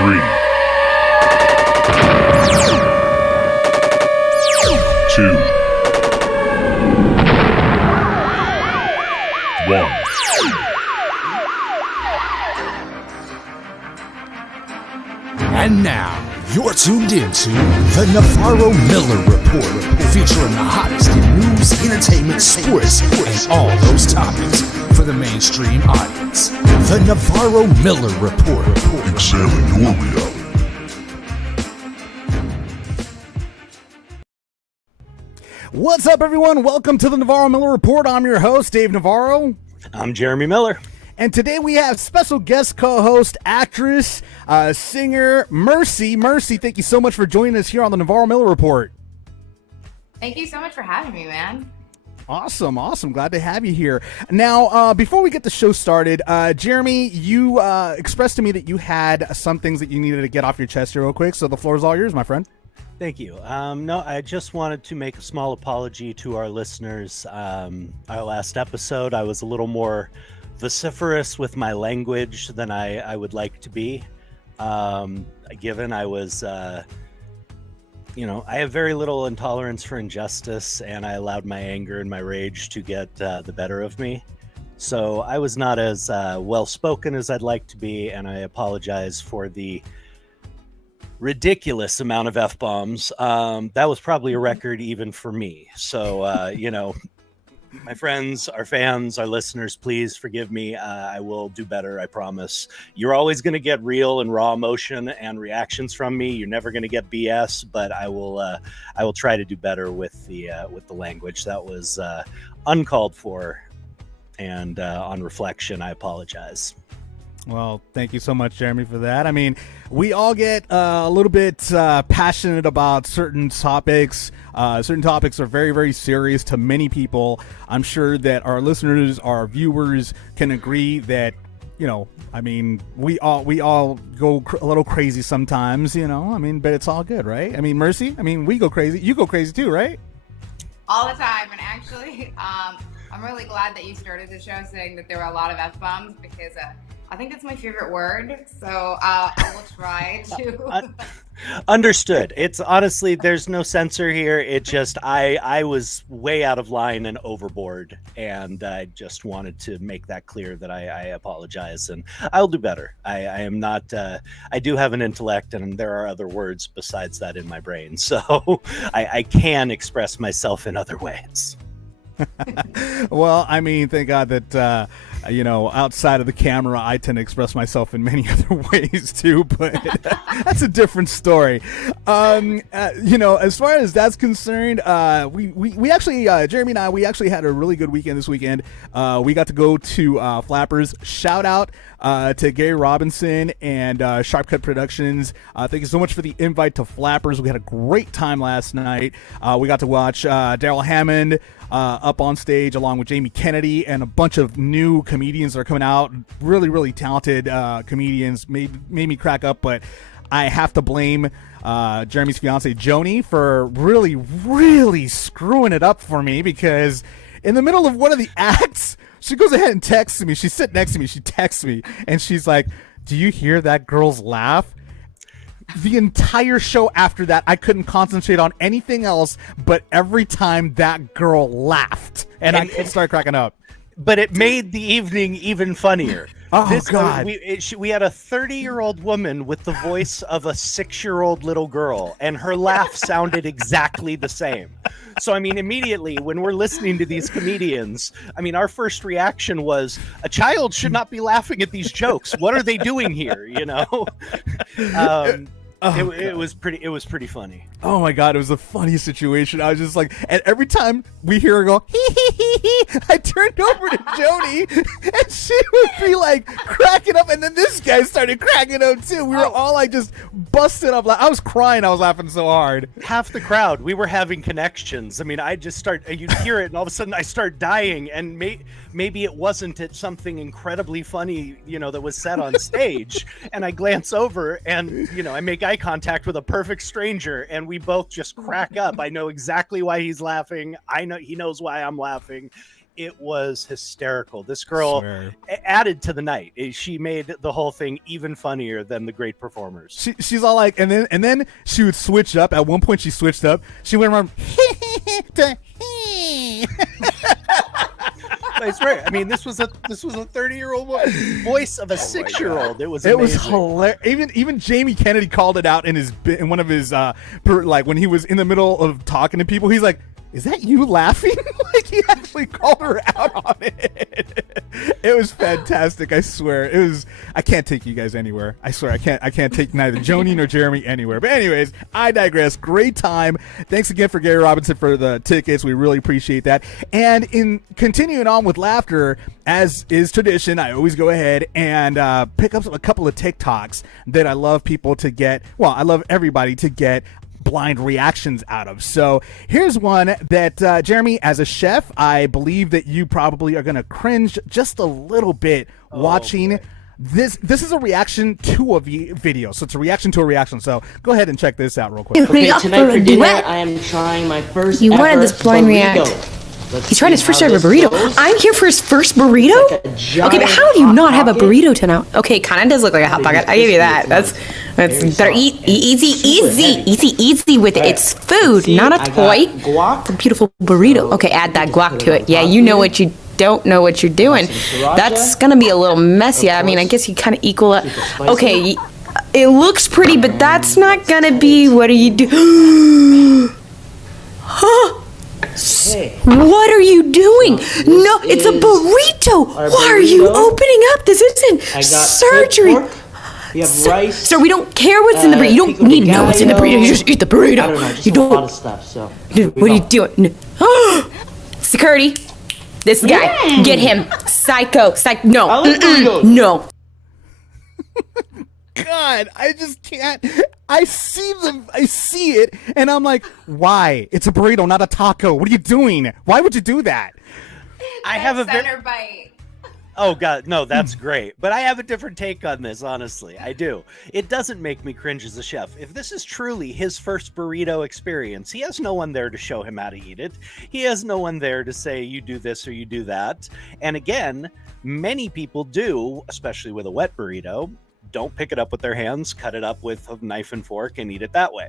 3, 2, 1. And now, you're tuned into the Navarro Miller Report, featuring the hottest in news, entertainment, sports, and all those topics for the mainstream audience. The Navarro Miller Report. Examine your reality. What's up, everyone? Welcome to the Navarro Miller Report. I'm your host, Dave Navarro. I'm Jeremy Miller. And today we have special guest co-host, actress, singer, Mercy. Mercy, thank you so much for joining us here on the Navarro Miller Report. Thank you so much for having me, man. Awesome. Glad to have you here. Now, before we get the show started, Jeremy, you expressed to me that you had some things that you needed to get off your chest here real quick, so the floor is all yours, my friend. Thank you. No, I just wanted to make a small apology to our listeners. Our last episode, I was a little more vociferous with my language than I would like to be, given I was, I have very little intolerance for injustice, and I allowed my anger and my rage to get the better of me. So I was not as well-spoken as I'd like to be, and I apologize for the ridiculous amount of F-bombs. That was probably a record even for me. So, my friends, our fans, our listeners, please forgive me. I will do better, I promise. You're always going to get real and raw emotion and reactions from me. You're never going to get BS, but I will try to do better with the language. That was uncalled for, and on reflection, I apologize. Well, thank you so much, Jeremy, for that. I mean, we all get a little bit passionate about certain topics. Certain topics are very, very serious to many people. I'm sure that our listeners, our viewers can agree that, we all go a little crazy sometimes, but it's all good, right? I mean, Mercy, we go crazy. You go crazy too, right? All the time. And actually, I'm really glad that you started the show saying that there were a lot of F-bombs, because I think that's my favorite word, so I will try to. Understood. It's honestly, there's no censor here. It just, I was way out of line and overboard, and I just wanted to make that clear that I apologize, and I'll do better. I am not, I do have an intellect, and there are other words besides that in my brain, so I can express myself in other ways. Well, thank God that, outside of the camera, I tend to express myself in many other ways too, but that's a different story. As far as that's concerned, we actually, Jeremy and I, we actually had a really good weekend this weekend. We got to go to Flappers. Shout out to Gary Robinson and Sharp Cut Productions. Thank you so much for the invite to Flappers. We had a great time last night. We got to watch Daryl Hammond up on stage along with Jamie Kennedy and a bunch of new comedians that are coming out. Really, really talented comedians. Made me crack up, but I have to blame Jeremy's fiance Joni for really, really screwing it up for me, because in the middle of one of the acts, she goes ahead and texts me. She's sitting next to me. She texts me, and she's like, "Do you hear that girl's laugh?" The entire show after that, I couldn't concentrate on anything else but every time that girl laughed, and I started cracking up. But it made the evening even funnier. Oh, God. We had a 30-year-old woman with the voice of a 6-year-old little girl, and her laugh sounded exactly the same. So, immediately when we're listening to these comedians, our first reaction was, a child should not be laughing at these jokes. What are they doing here? It was pretty funny. Oh my God, it was the funniest situation. I was just like, and every time we hear her go, hee hee hee hee, I turned over to Joni, and she would be like cracking up, and then this guy started cracking up too. We were all like just busted up. I was crying. I was laughing so hard. Half the crowd, we were having connections. I just start, you'd hear it, and all of a sudden I start dying, and maybe it wasn't something incredibly funny, that was said on stage, and I glance over, and I make eye contact with a perfect stranger, and we both just crack up. I know exactly why he's laughing. I know he knows why I'm laughing. it was hysterical. This girl added to the night. She made the whole thing even funnier than the great performers. She's all like, and then she would switch up. At one point, she switched up. She went around to I swear. I mean, this was a 30-year-old voice of a 6-year-old. It was hilarious. Even Jamie Kennedy called it out in one of his like when he was in the middle of talking to people. He's like, "Is that you laughing?" Like he actually called her out on it. It was fantastic. I swear. It was. I can't take you guys anywhere. I swear. I can't take neither Joni nor Jeremy anywhere. But anyways, I digress. Great time. Thanks again for Gary Robinson for the tickets. We really appreciate that. And in continuing on with laughter, as is tradition, I always go ahead and pick up a couple of TikToks that I love people to get. Well, I love everybody to get blind reactions out of. So here's one that Jeremy, as a chef, I believe that you probably are going to cringe just a little bit watching this. This is a reaction to a video, so it's a reaction to a reaction. So go ahead and check this out real quick. Okay, tonight for dinner, I am trying my first You ever wanted this blind burrito. react. He's trying his first ever burrito. I'm here for his first burrito? Okay, but how do you not have a burrito tonight? Okay, kind of does look like a hot pocket. I give you that. That's better. Easy with it. It's food, not a toy. It's a beautiful burrito. Okay, add that guac to it. Yeah, you know what you don't know what you're doing. That's gonna be a little messy. I mean, I guess you kind of equal it. Okay, it looks pretty, but that's not gonna be. What do you do? Huh? What are you doing? No, it's a burrito. Why are you opening up? This isn't surgery. We have rice. Sir, we don't care what's in the burrito. You don't need to know what's in the burrito. You just eat the burrito. I don't know, just you a don't. lot of stuff. So What are you doing? Security. This guy. Get him. Psycho. No. No. God, I just can't. I see it, and I'm like, why? It's a burrito, not a taco. What are you doing? Why would you do that? I have a center bite. Oh God, no, that's great. But I have a different take on this, honestly. I do. It doesn't make me cringe as a chef. If this is truly his first burrito experience, he has no one there to show him how to eat it. He has no one there to say, you do this or you do that. And again, many people do, especially with a wet burrito, don't pick it up with their hands, cut it up with a knife and fork and eat it that way.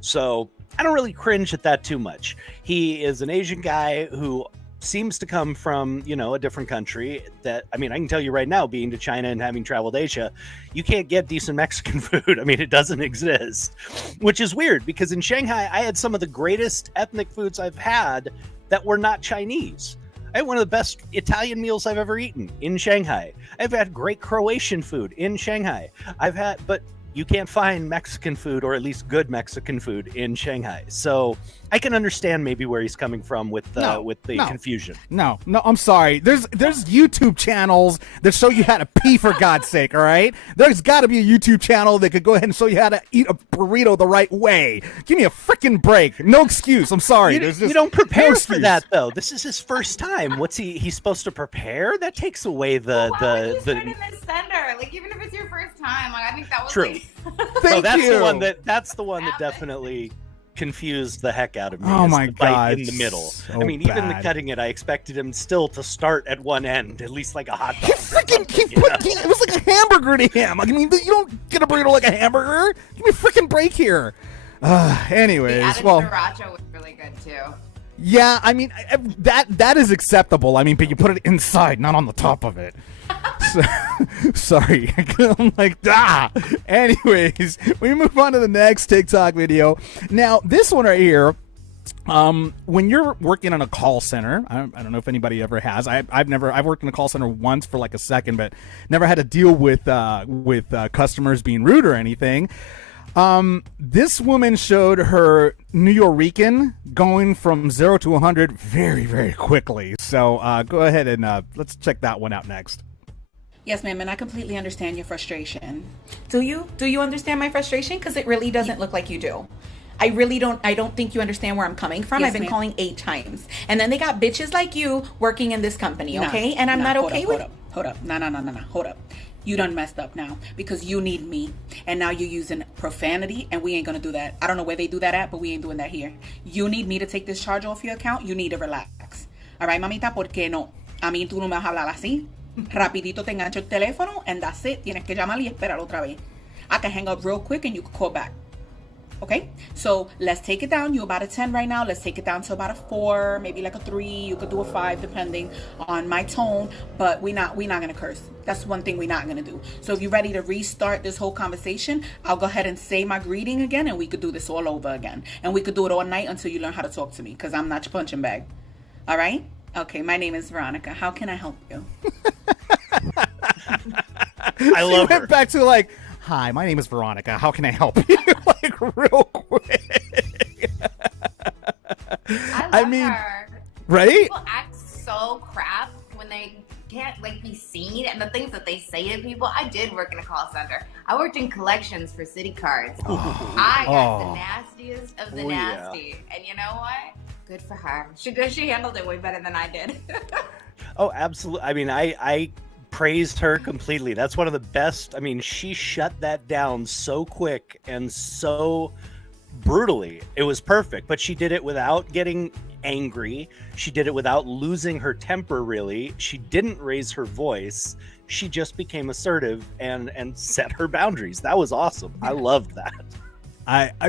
So I don't really cringe at that too much. He is an Asian guy who seems to come from, a different country that, I mean, I can tell you right now, being to China and having traveled Asia, you can't get decent Mexican food. I mean, it doesn't exist, which is weird because in Shanghai, I had some of the greatest ethnic foods I've had that were not Chinese. I had one of the best Italian meals I've ever eaten in Shanghai. I've had great Croatian food in Shanghai. But you can't find Mexican food, or at least good Mexican food, in Shanghai. So I can understand maybe where he's coming from with the confusion. No, I'm sorry. There's YouTube channels that show you how to pee, for God's sake, all right? There's got to be a YouTube channel that could go ahead and show you how to eat a burrito the right way. Give me a freaking break. No excuse. I'm sorry. You don't prepare for that, though. This is his first time. What's he's supposed to prepare? That takes away the in the center. Like, even if it's your first time, like, I think that was true. That's the one that definitely confused the heck out of me. Oh my God! In the middle. So I mean, even the cutting it, I expected him still to start at one end, at least like a hot dog. It was like a hamburger to him. I mean, you don't get a burrito like a hamburger. Give me a freaking break here. Anyways, sriracha was really good too. Yeah, I mean that is acceptable. I mean, but you put it inside, not on the top of it. Sorry. I'm like, Anyways, we move on to the next TikTok video. Now, this one right here, when you're working on a call center, I don't know if anybody ever has. I've worked in a call center once for like a second, but never had to deal with customers being rude or anything. This woman showed her Nuyorican going from 0 to 100 very, very quickly. So go ahead and let's check that one out next. Yes, ma'am, and I completely understand your frustration. Do you? Do you understand my frustration? Because it really doesn't look like you do. I don't think you understand where I'm coming from. Yes, I've been calling 8 times. And then they got bitches like you working in this company, okay? And I'm not okay with it. Hold up. No. Hold up. You done messed up now because you need me. And now you're using profanity and we ain't going to do that. I don't know where they do that at, but we ain't doing that here. You need me to take this charge off your account. You need to relax. All right, mamita, ¿por qué no? A mí tú no me vas a hablar así. Rapidito te engancho el teléfono and that's it. Tienes que llamar y esperar otra vez. I can hang up real quick and you can call back. Okay, so let's take it down. You're about a 10 right now. Let's take it down to about a 4, maybe like a 3. You could do a 5 depending on my tone, but we're not gonna curse. That's one thing we're not gonna do. So if you're ready to restart this whole conversation, I'll go ahead and say my greeting again, and we could do this all over again. And we could do it all night until you learn how to talk to me, because I'm not your punching bag. All right? Okay, my name is Veronica. How can I help you? I love her. Went back to like, hi, my name is Veronica. How can I help you? Like real quick. I mean, her. Right? People act so crap when they can't like be seen, and the things that they say to people. I did work in a call center. I worked in collections for city cards. I got the nastiest of the nasty, and you know what? Good for her. She handled it way better than I did. Oh, absolutely. I mean, I praised her completely. That's one of the best. I mean, she shut that down so quick and so brutally. It was perfect, but she did it without getting angry. She did it without losing her temper, really. She didn't raise her voice. She just became assertive and set her boundaries. That was awesome. I loved that.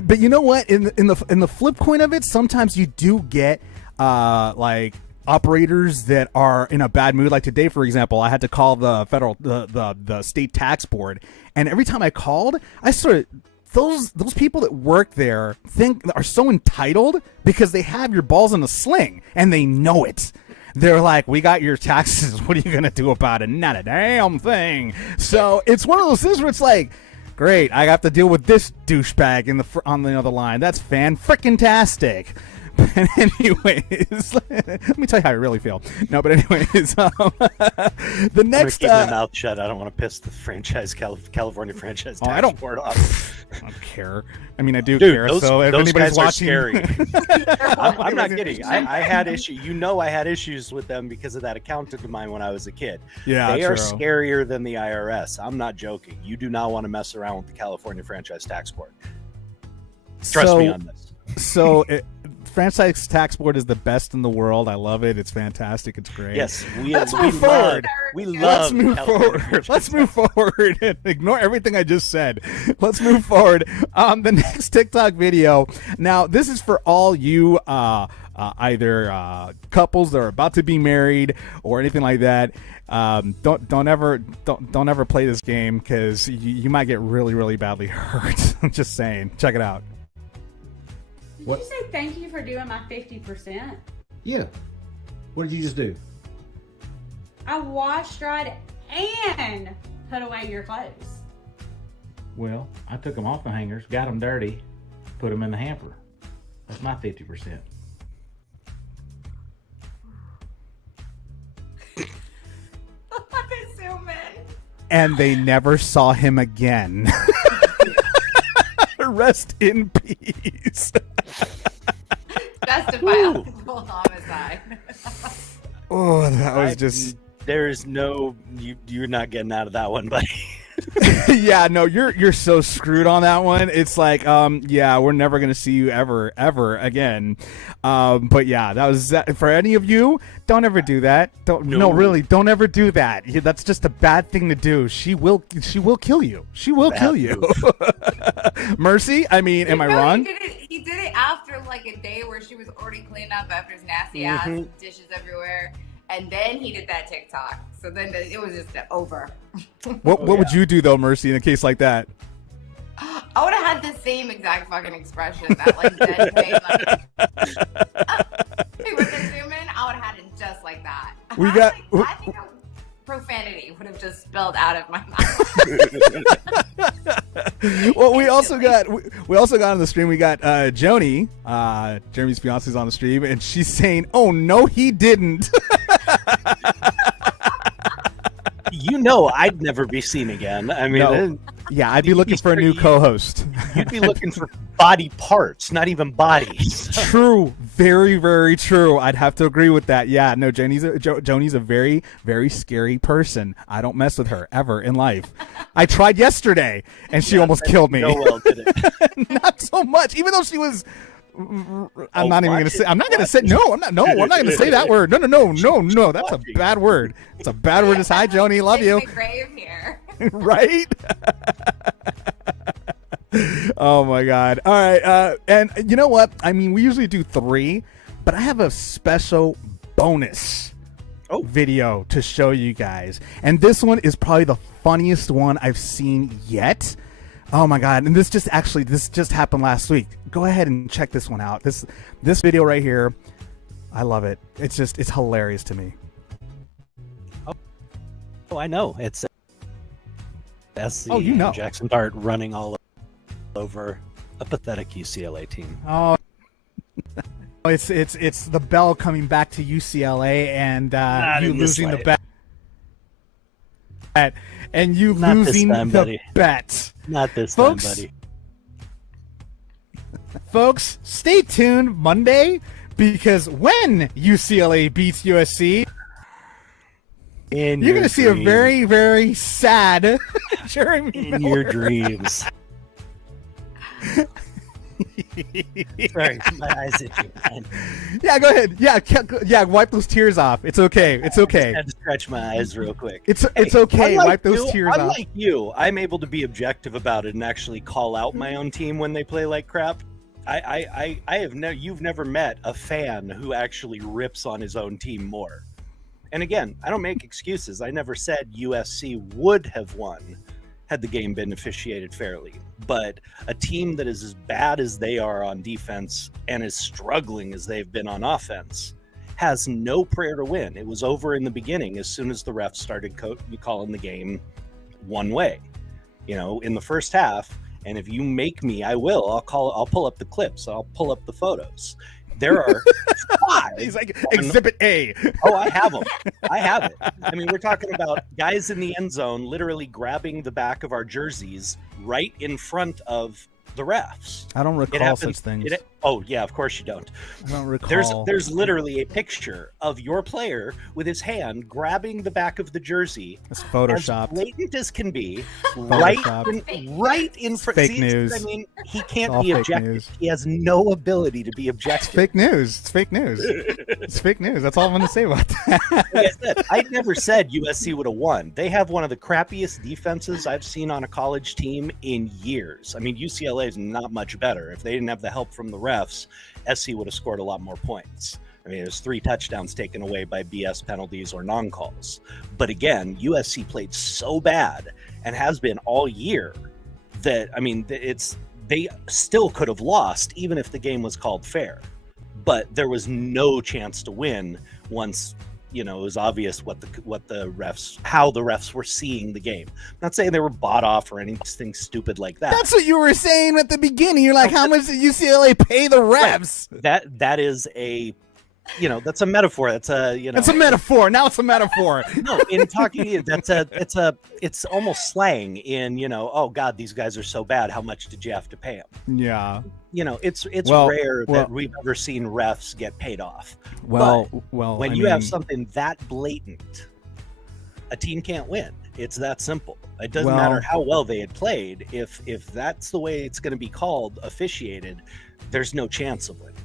But you know what? In the flip coin of it, sometimes you do get like operators that are in a bad mood. Like today, for example, I had to call the state tax board, and every time I called, I started those people that work there are so entitled because they have your balls in a sling and they know it. They're like, we got your taxes. What are you gonna do about it? Not a damn thing. So it's one of those things where it's like, great, I have to deal with this douchebag on the other line. That's fan-frickin-tastic. But anyways, let me tell you how I really feel. No, but anyways, the next... keep my mouth shut. I don't want to piss the California franchise tax board off. I don't care. I mean, I do care. So if those anybody's guys are watching... scary. I'm not kidding. I had issues. I had issues with them because of that accountant of mine when I was a kid. Yeah, they are scarier than the IRS. I'm not joking. You do not want to mess around with the California franchise tax board. Trust me on this. So franchise tax board is the best in the world. I love it. It's fantastic. It's great. Yes, let's move forward. Let's move forward. Let's move forward and ignore everything I just said. Let's move forward. The next TikTok video. Now, this is for all you either couples that are about to be married or anything like that. Don't ever play this game because you might get really, really badly hurt. I'm just saying. Check it out. Did you say thank you for doing my 50%? Yeah. What did you just do? I washed, dried, and put away your clothes. Well, I took them off the hangers, got them dirty, put them in the hamper. That's my 50%. And they never saw him again. Rest in peace. Justifiable homicide. Oh, that was just... There's no... You're not getting out of that one, buddy. Yeah, no, you're so screwed on that one. It's like, yeah, we're never gonna see you ever again. But yeah, that was for any of you. Don't ever do that. Really, don't ever do that. That's just a bad thing to do. She will kill you. She will kill you. Mercy, I mean, am I wrong? He did it after like a day where she was already cleaning up after his nasty ass, dishes everywhere. And then he did that TikTok. So then it was just over. What would you do though, Mercy, in a case like that? I would have had the same exact fucking expression, that like dead face, like with the zoom in. I would have had it just like that. I think profanity would have just spilled out of my mouth. Well, we also got on the stream. We got Joni, Jeremy's fiance's on the stream, and she's saying, "Oh no, he didn't." I'd never be seen again. I mean, yeah, I'd be looking for a new co-host. You'd be looking for body parts, not even bodies. True, very, very true. I'd have to agree with that. Yeah, no, Joni's a very, very scary person. I don't mess with her ever in life. I tried yesterday, and she almost killed me. No, well, did it? Not so much, even though she was I'm not even gonna say. I'm not gonna say. No, I'm not. No, I'm not gonna say that word. No. That's a bad word. It's a bad word. It's hi, Joni. Love you. Grave here. Right? Oh my God. All right. And you know what? I mean, we usually do 3, but I have a special bonus video to show you guys. And this one is probably the funniest one I've seen yet. Oh my God. And this just happened last week. Go ahead and check this one out. This video right here. I love it. It's hilarious to me. Oh, I know. It's SC you know. Jackson Dart running all over a pathetic UCLA team. Oh, it's the bell coming back to UCLA and you losing the bet. And you Not losing this time, the buddy. bet. Not this Folks, time, buddy. Folks, stay tuned Monday because when UCLA beats USC, you're going to see a very, very sad Jeremy in Miller. your dreams. Sorry, my eyes itchy. Yeah, go ahead. Yeah, wipe those tears off. It's okay. It's okay. I had to stretch my eyes real quick. It's okay. Unlike Wipe those you, tears off. Unlike you, I'm able to be objective about it and actually call out my own team when they play like crap. You've never met a fan who actually rips on his own team more. And again, I don't make excuses. I never said USC would have won had the game been officiated fairly. But a team that is as bad as they are on defense and as struggling as they've been on offense has no prayer to win. It was over in the beginning as soon as the refs started calling the game one way. In the first half, and if you make me, I will. I'll pull up the clips. I'll pull up the photos. There are 5. He's like, Exhibit A. Oh, I have them. I have it. I mean, we're talking about guys in the end zone literally grabbing the back of our jerseys right in front of the refs. I don't recall such things. Oh, yeah, of course you don't. I don't recall. There's literally a picture of your player with his hand grabbing the back of the jersey. It's photoshopped. As blatant as can be, right in front. Fake news. I mean, he can't be objective. He has no ability to be objective. It's fake news. It's fake news. It's fake news. That's all I'm going to say about that. Like I said, I never said USC would have won. They have one of the crappiest defenses I've seen on a college team in years. I mean, UCLA is not much better. If they didn't have the help from the refs, SC would have scored a lot more points. I mean, there's 3 touchdowns taken away by BS penalties or non-calls. But again, USC played so bad and has been all year that, I mean, they still could have lost even if the game was called fair. But there was no chance to win once, it was obvious how the refs were seeing the game. I'm not saying they were bought off or anything stupid like that. That's what you were saying at the beginning. You're like, how much did UCLA pay the refs? Right. That is a, that's a metaphor. That's a, It's a metaphor. Now it's a metaphor. No, in talking, it's almost slang in, oh God, these guys are so bad. How much did you have to pay them? Yeah. It's rare that we've ever seen refs get paid off. When you have something that blatant, a team can't win. It's that simple. It doesn't matter how well they had played. If that's the way it's going to be called, officiated, there's no chance of winning.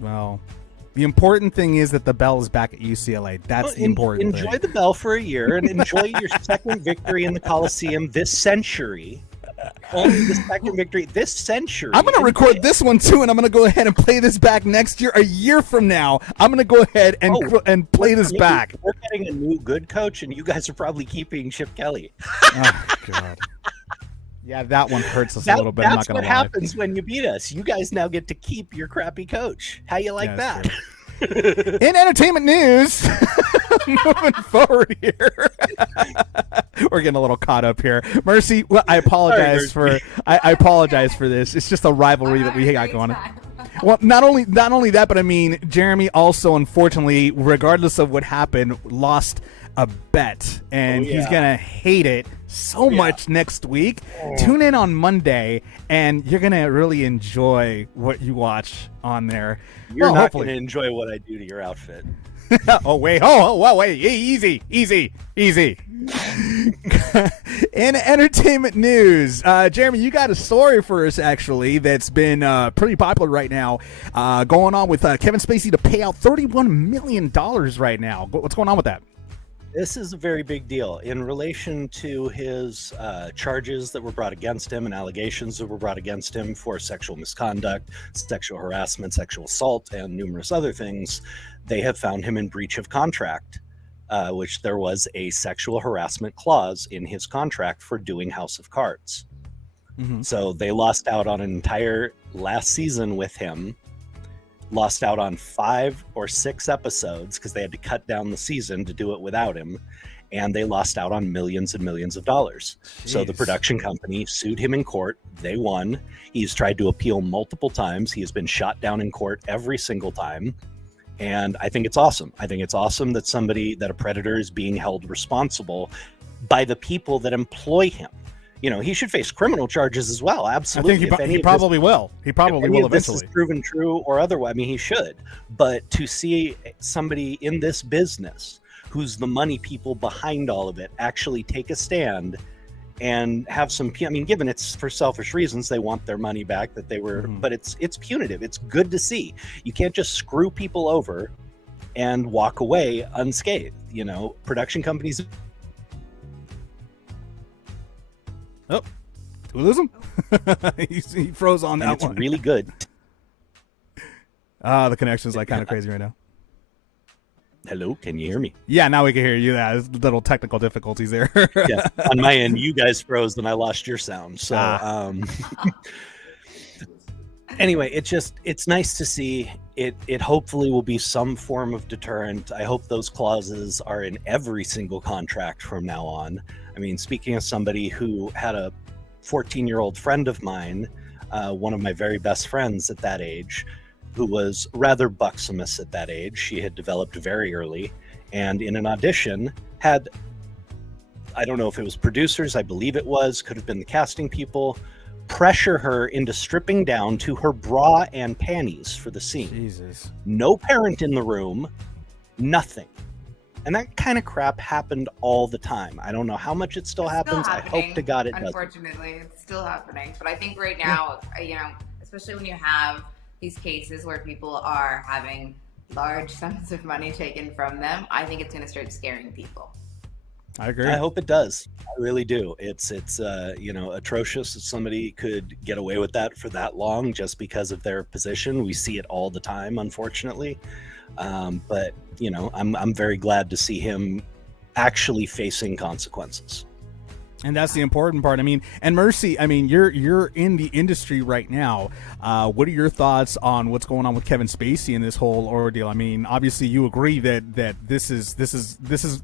Well, the important thing is that the bell is back at UCLA. That's the important thing. Enjoy the bell for a year and enjoy your second victory in the Coliseum this century. Only the second victory this century. I'm going to record this one too, and I'm going to go ahead and play this back next year. A year from now, I'm going to go ahead and play this back. We're getting a new good coach, and you guys are probably keeping Chip Kelly. Oh, God. Yeah, that one hurts us a little bit. I'm not gonna lie. That's what happens when you beat us. You guys now get to keep your crappy coach. How you like that? In entertainment news, moving forward here, we're getting a little caught up here. Mercy, well, I apologize I apologize for this. It's just a rivalry that we got going on. Well, not only that, but I mean, Jeremy also, unfortunately, regardless of what happened, lost a bet, and he's gonna hate it so much next week. Tune in on Monday, and you're gonna really enjoy what you watch on there. You're not gonna enjoy what I do to your outfit. Oh wait, wait, easy. In entertainment news, Jeremy, you got a story for us actually that's been pretty popular right now, going on with Kevin Spacey to pay out $31 million right now. What's going on with that? This is a very big deal in relation to his charges that were brought against him and allegations that were brought against him for sexual misconduct, sexual harassment, sexual assault, and numerous other things. They have found him in breach of contract, which there was a sexual harassment clause in his contract for doing House of Cards. Mm-hmm. So they lost out on an entire last season with him, lost out on 5 or 6 episodes because they had to cut down the season to do it without him, and they lost out on millions and millions of dollars. Jeez. So the production company sued him in court. They won. He's tried to appeal multiple times. He has been shot down in court every single time. And I think it's awesome. I think it's awesome that a predator is being held responsible by the people that employ him. You know, he should face criminal charges as well. Absolutely. I think he probably will. He probably will eventually. If this is proven true or otherwise, I mean, he should. But to see somebody in this business who's the money people behind all of it actually take a stand and have some, I mean, given it's for selfish reasons, they want their money back that they were, but it's punitive. It's good to see. You can't just screw people over and walk away unscathed. You know, production companies. Oh, did we lose him? He froze on that one. It's really good. The connection's like kind of crazy right now. Hello, can you hear me? Yeah, now we can hear you. There's little technical difficulties there. Yeah, on my end, you guys froze and I lost your sound. So, anyway, it's nice to see. It hopefully will be some form of deterrent. I hope those clauses are in every single contract from now on. I mean, speaking of somebody who had a 14-year-old friend of mine, one of my very best friends at that age, who was rather buxomous at that age. She had developed very early, and in an audition had, I don't know if it was producers, I believe it was, could have been the casting people, pressure her into stripping down to her bra and panties for the scene. Jesus. No parent in the room, nothing. And that kind of crap happened all the time. I don't know how much it still happens. I hope to God it doesn't. Unfortunately, it's still happening. But I think right now, you know, especially when you have these cases where people are having large sums of money taken from them, I think it's going to start scaring people. I agree. I hope it does. I really do. It's you know, atrocious that somebody could get away with that for that long just because of their position. We see it all the time, unfortunately. But you know, I'm very glad to see him actually facing consequences. And that's the important part. I mean, and Mercy, I mean, you're in the industry right now. What are your thoughts on what's going on with Kevin Spacey in this whole ordeal? I mean, obviously you agree that this is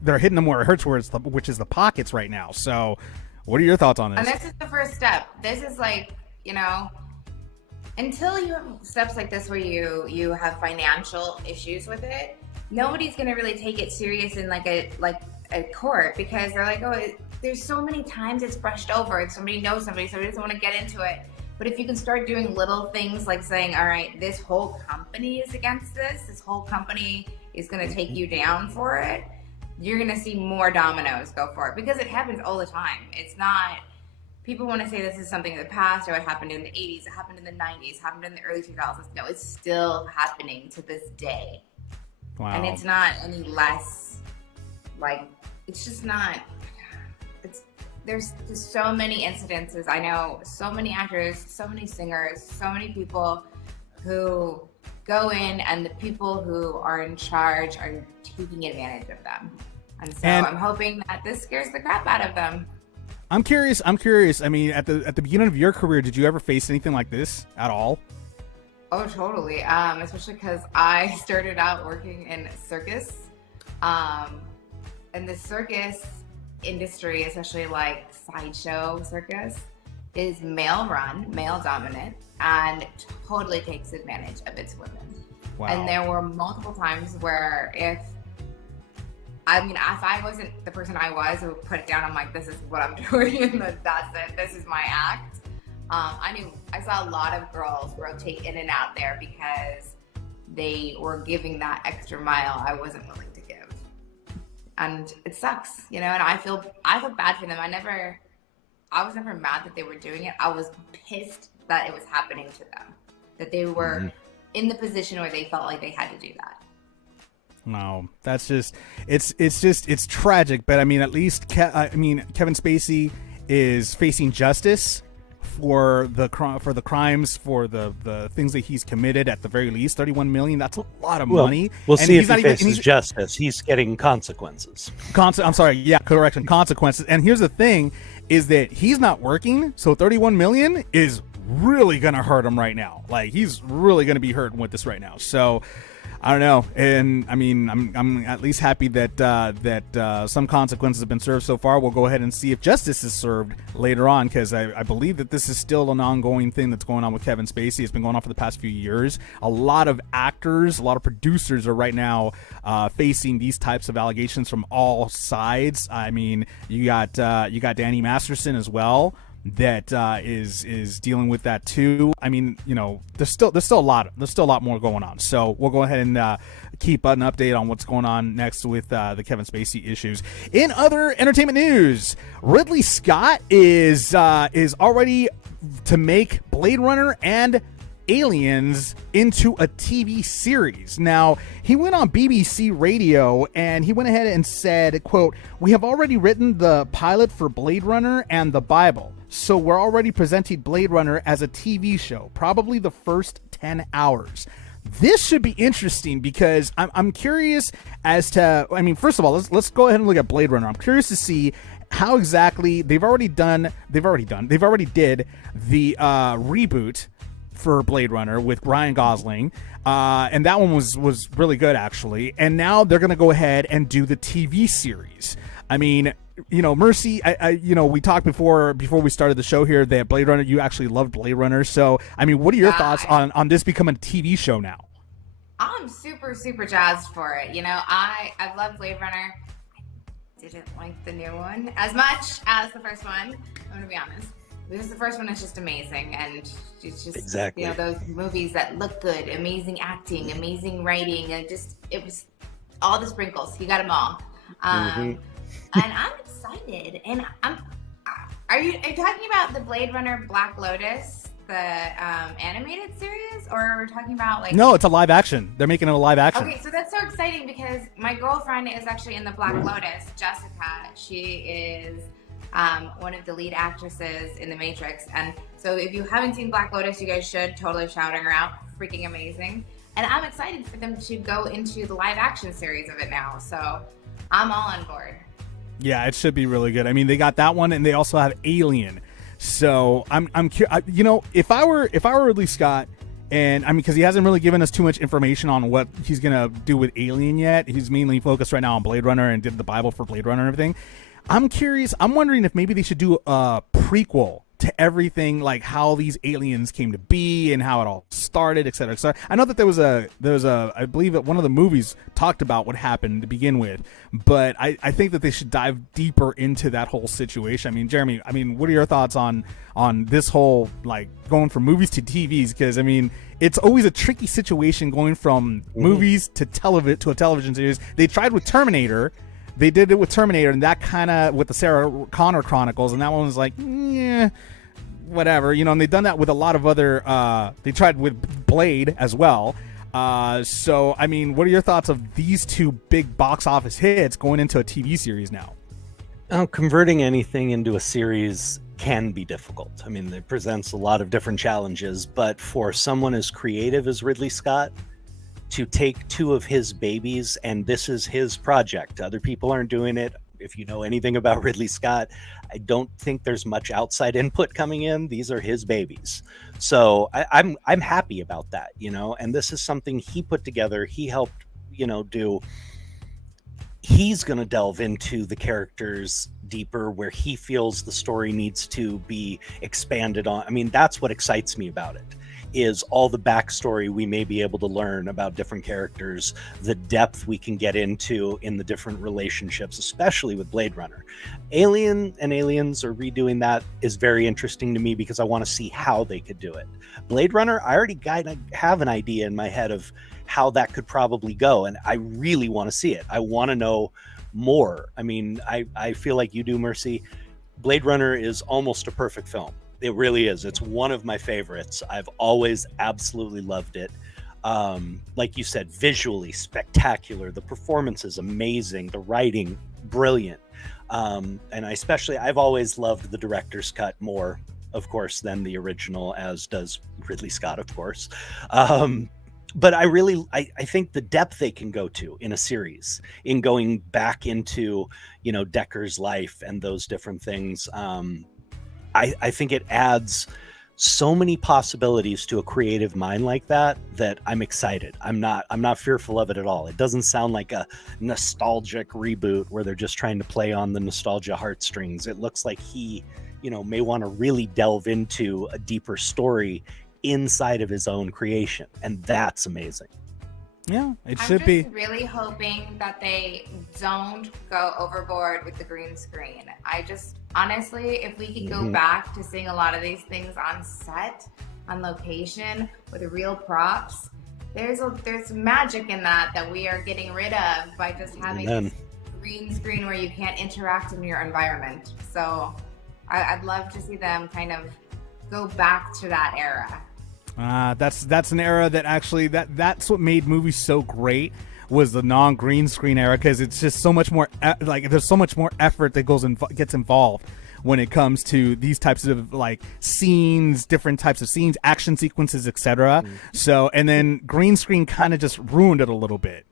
they're hitting them where it hurts, which is the pockets right now. So, what are your thoughts on this? And this is the first step. This is like, you know, until you have steps like this where you have financial issues with it, nobody's gonna really take it serious in like a court, because they're like, oh, there's so many times it's brushed over. If somebody knows somebody doesn't want to get into it. But if you can start doing little things like saying, all right, this whole company is against this whole company is going to take you down for it, you're going to see more dominoes go for it, because it happens all the time. It's not, people want to say this is something in the past, or it happened in the 80s, it happened in the 90s, happened in the early 2000s. No, it's still happening to this day. Wow. And it's not any less, like, it's just not. There's just so many incidences. I know so many actors, so many singers, so many people who go in, and the people who are in charge are taking advantage of them. And so I'm hoping that this scares the crap out of them. I'm curious. I mean, at the beginning of your career, did you ever face anything like this at all? Oh, totally. Especially because I started out working in circus. And the circus industry, especially like sideshow circus, is male run, male dominant, and totally takes advantage of its women. Wow. And there were multiple times where if I wasn't the person I was, I would put it down. I'm like, this is what I'm doing, and that's it. This is my act. I saw a lot of girls rotate in and out there because they were giving that extra mile I wasn't willing to give. And it sucks, you know, and I feel bad for them. I was never mad that they were doing it. I was pissed that it was happening to them, that they were in the position where they felt like they had to do that. No, that's just it's tragic. But I mean, at least Kevin Spacey is facing justice for the crimes, for the things that he's committed. At the very least, $31 million. That's a lot of money. We'll see if he faces justice. He's getting consequences. I'm sorry. Yeah, correction. Consequences. And here's the thing: is that he's not working, so $31 million is really gonna hurt him right now. Like, he's really gonna be hurting with this right now. So I don't know, and I mean, I'm at least happy that some consequences have been served so far. We'll go ahead and see if justice is served later on, because I believe that this is still an ongoing thing that's going on with Kevin Spacey. It's been going on for the past few years. A lot of actors, a lot of producers are right now facing these types of allegations from all sides. I mean, you got Danny Masterson as well, that is dealing with that too. I mean, you know, there's still a lot more going on. So we'll go ahead and keep an update on what's going on next with the Kevin Spacey issues. In other entertainment news, Ridley Scott is already to make Blade Runner and Aliens into a TV series. Now, he went on BBC Radio and he went ahead and said, quote, "We have already written the pilot for Blade Runner and the Bible, so we're already presenting Blade Runner as a TV show, probably the first 10 hours. This should be interesting because I'm curious as to, I mean, first of all, let's go ahead and look at Blade Runner. I'm curious to see how exactly they've already did the reboot for Blade Runner with Ryan Gosling, and that one was really good, actually. And now they're going to go ahead and do the TV series. I mean, you know, Mercy, we talked before we started the show here that Blade Runner, you actually loved Blade Runner. So, I mean, what are your thoughts on this becoming a TV show now? I'm super, super jazzed for it. You know, I've loved Blade Runner. I didn't like the new one as much as the first one. I'm going to be honest. Because the first one is just amazing, and it's just exactly, you know, those movies that look good, amazing acting, amazing writing, and it was all the sprinkles. You got them all, and I'm excited. And are you talking about the Blade Runner Black Lotus, the animated series, or are we talking about like? No, it's a live action. They're making it a live action. Okay, so that's so exciting because my girlfriend is actually in the Black Lotus. Jessica, she is one of the lead actresses in The Matrix. And so if you haven't seen Black Lotus, you guys should totally shouting her out. Freaking amazing. And I'm excited for them to go into the live action series of it now. So I'm all on board. Yeah, it should be really good. I mean, they got that one, and they also have Alien. So you know, if I were Ridley Scott, and I mean, because he hasn't really given us too much information on what he's gonna do with Alien yet. He's mainly focused right now on Blade Runner and did the Bible for Blade Runner and everything. I'm curious. I'm wondering if maybe they should do a prequel to everything, like how these aliens came to be and how it all started, et cetera, et cetera. I know that there was a I believe that one of the movies talked about what happened to begin with, but I think that they should dive deeper into that whole situation. I mean, Jeremy, what are your thoughts on this whole, like, going from movies to TVs? Because I mean, it's always a tricky situation going from movies to a television series. They tried with Terminator. They did it with Terminator, and that kind of with the Sarah Connor Chronicles, and that one was like, yeah, whatever, you know. And they've done that with a lot of other. They tried with Blade as well. So, I mean, what are your thoughts of these two big box office hits going into a TV series now? Converting anything into a series can be difficult. I mean, it presents a lot of different challenges, but for someone as creative as Ridley Scott, to take two of his babies, and this is his project. Other people aren't doing it. If you know anything about Ridley Scott, I don't think there's much outside input coming in. These are his babies. So I'm happy about that, you know, and this is something he put together. He helped, you know, do. He's going to delve into the characters deeper where he feels the story needs to be expanded on. I mean, that's what excites me about it. Is all the backstory we may be able to learn about different characters, the depth we can get into in the different relationships, especially with Blade Runner. Alien and Aliens, or redoing that, is very interesting to me because I want to see how they could do it. Blade Runner, I already have an idea in my head of how that could probably go. And I really want to see it. I want to know more. I mean, I feel like you do, Mercy. Blade Runner is almost a perfect film. It really is. It's one of my favorites. I've always absolutely loved it. Like you said, visually spectacular. The performance is amazing. The writing, brilliant. And I've always loved the director's cut more, of course, than the original, as does Ridley Scott, of course. But I think the depth they can go to in a series, in going back into, Decker's life and those different things, I think it adds so many possibilities to a creative mind like that I'm excited. I'm not fearful of it at all. It doesn't sound like a nostalgic reboot where they're just trying to play on the nostalgia heartstrings. It looks like he, may want to really delve into a deeper story inside of his own creation, and that's amazing. Yeah, it should be. I'm just really hoping that they don't go overboard with the green screen. Honestly, if we could go back to seeing a lot of these things on set, on location, with real props, there's magic in that we are getting rid of by just having this green screen where you can't interact in your environment. So I'd love to see them kind of go back to that era. That's an era that actually that's what made movies so great, was the non-green screen era, because it's just so much more there's so much more effort that gets involved when it comes to these types of scenes, different types of scenes, action sequences, etc. So, and then green screen kind of just ruined it a little bit,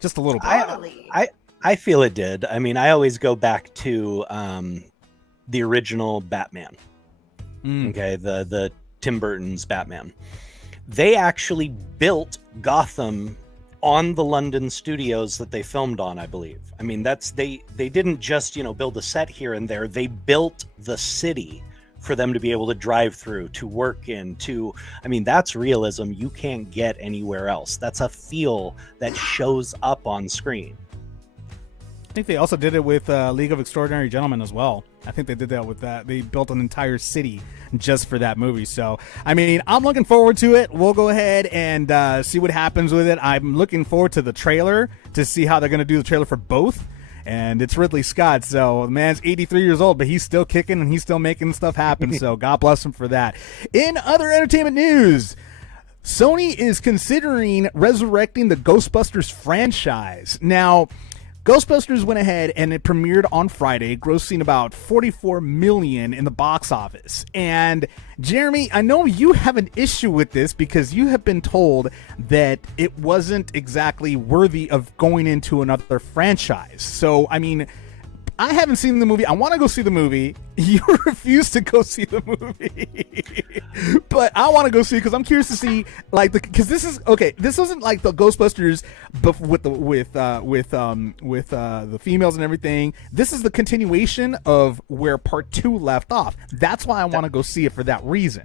just a little bit. I feel it did. I mean, I always go back to the original Batman. Okay, the Tim Burton's Batman. They actually built Gotham on the London studios that they filmed on, I believe. I mean, they didn't just, build a set here and there. They built the city for them to be able to drive through, to work in, that's realism you can't get anywhere else. That's a feel that shows up on screen. I think they also did it with League of Extraordinary Gentlemen as well. I think they did that with that. They built an entire city just for that movie. So, I'm looking forward to it. We'll go ahead and see what happens with it. I'm looking forward to the trailer to see how they're going to do the trailer for both. And it's Ridley Scott. So, the man's 83 years old, but he's still kicking and he's still making stuff happen. So, God bless him for that. In other entertainment news, Sony is considering resurrecting the Ghostbusters franchise. Now, Ghostbusters went ahead and it premiered on Friday, grossing about $44 million in the box office. And Jeremy, I know you have an issue with this because you have been told that it wasn't exactly worthy of going into another franchise. So, I haven't seen the movie. I want to go see the movie. You refuse to go see the movie, but I want to go see it because I'm curious to see because this is okay. This wasn't like the Ghostbusters, but with the females and everything. This is the continuation of where part 2 left off. That's why I want to go see it for that reason.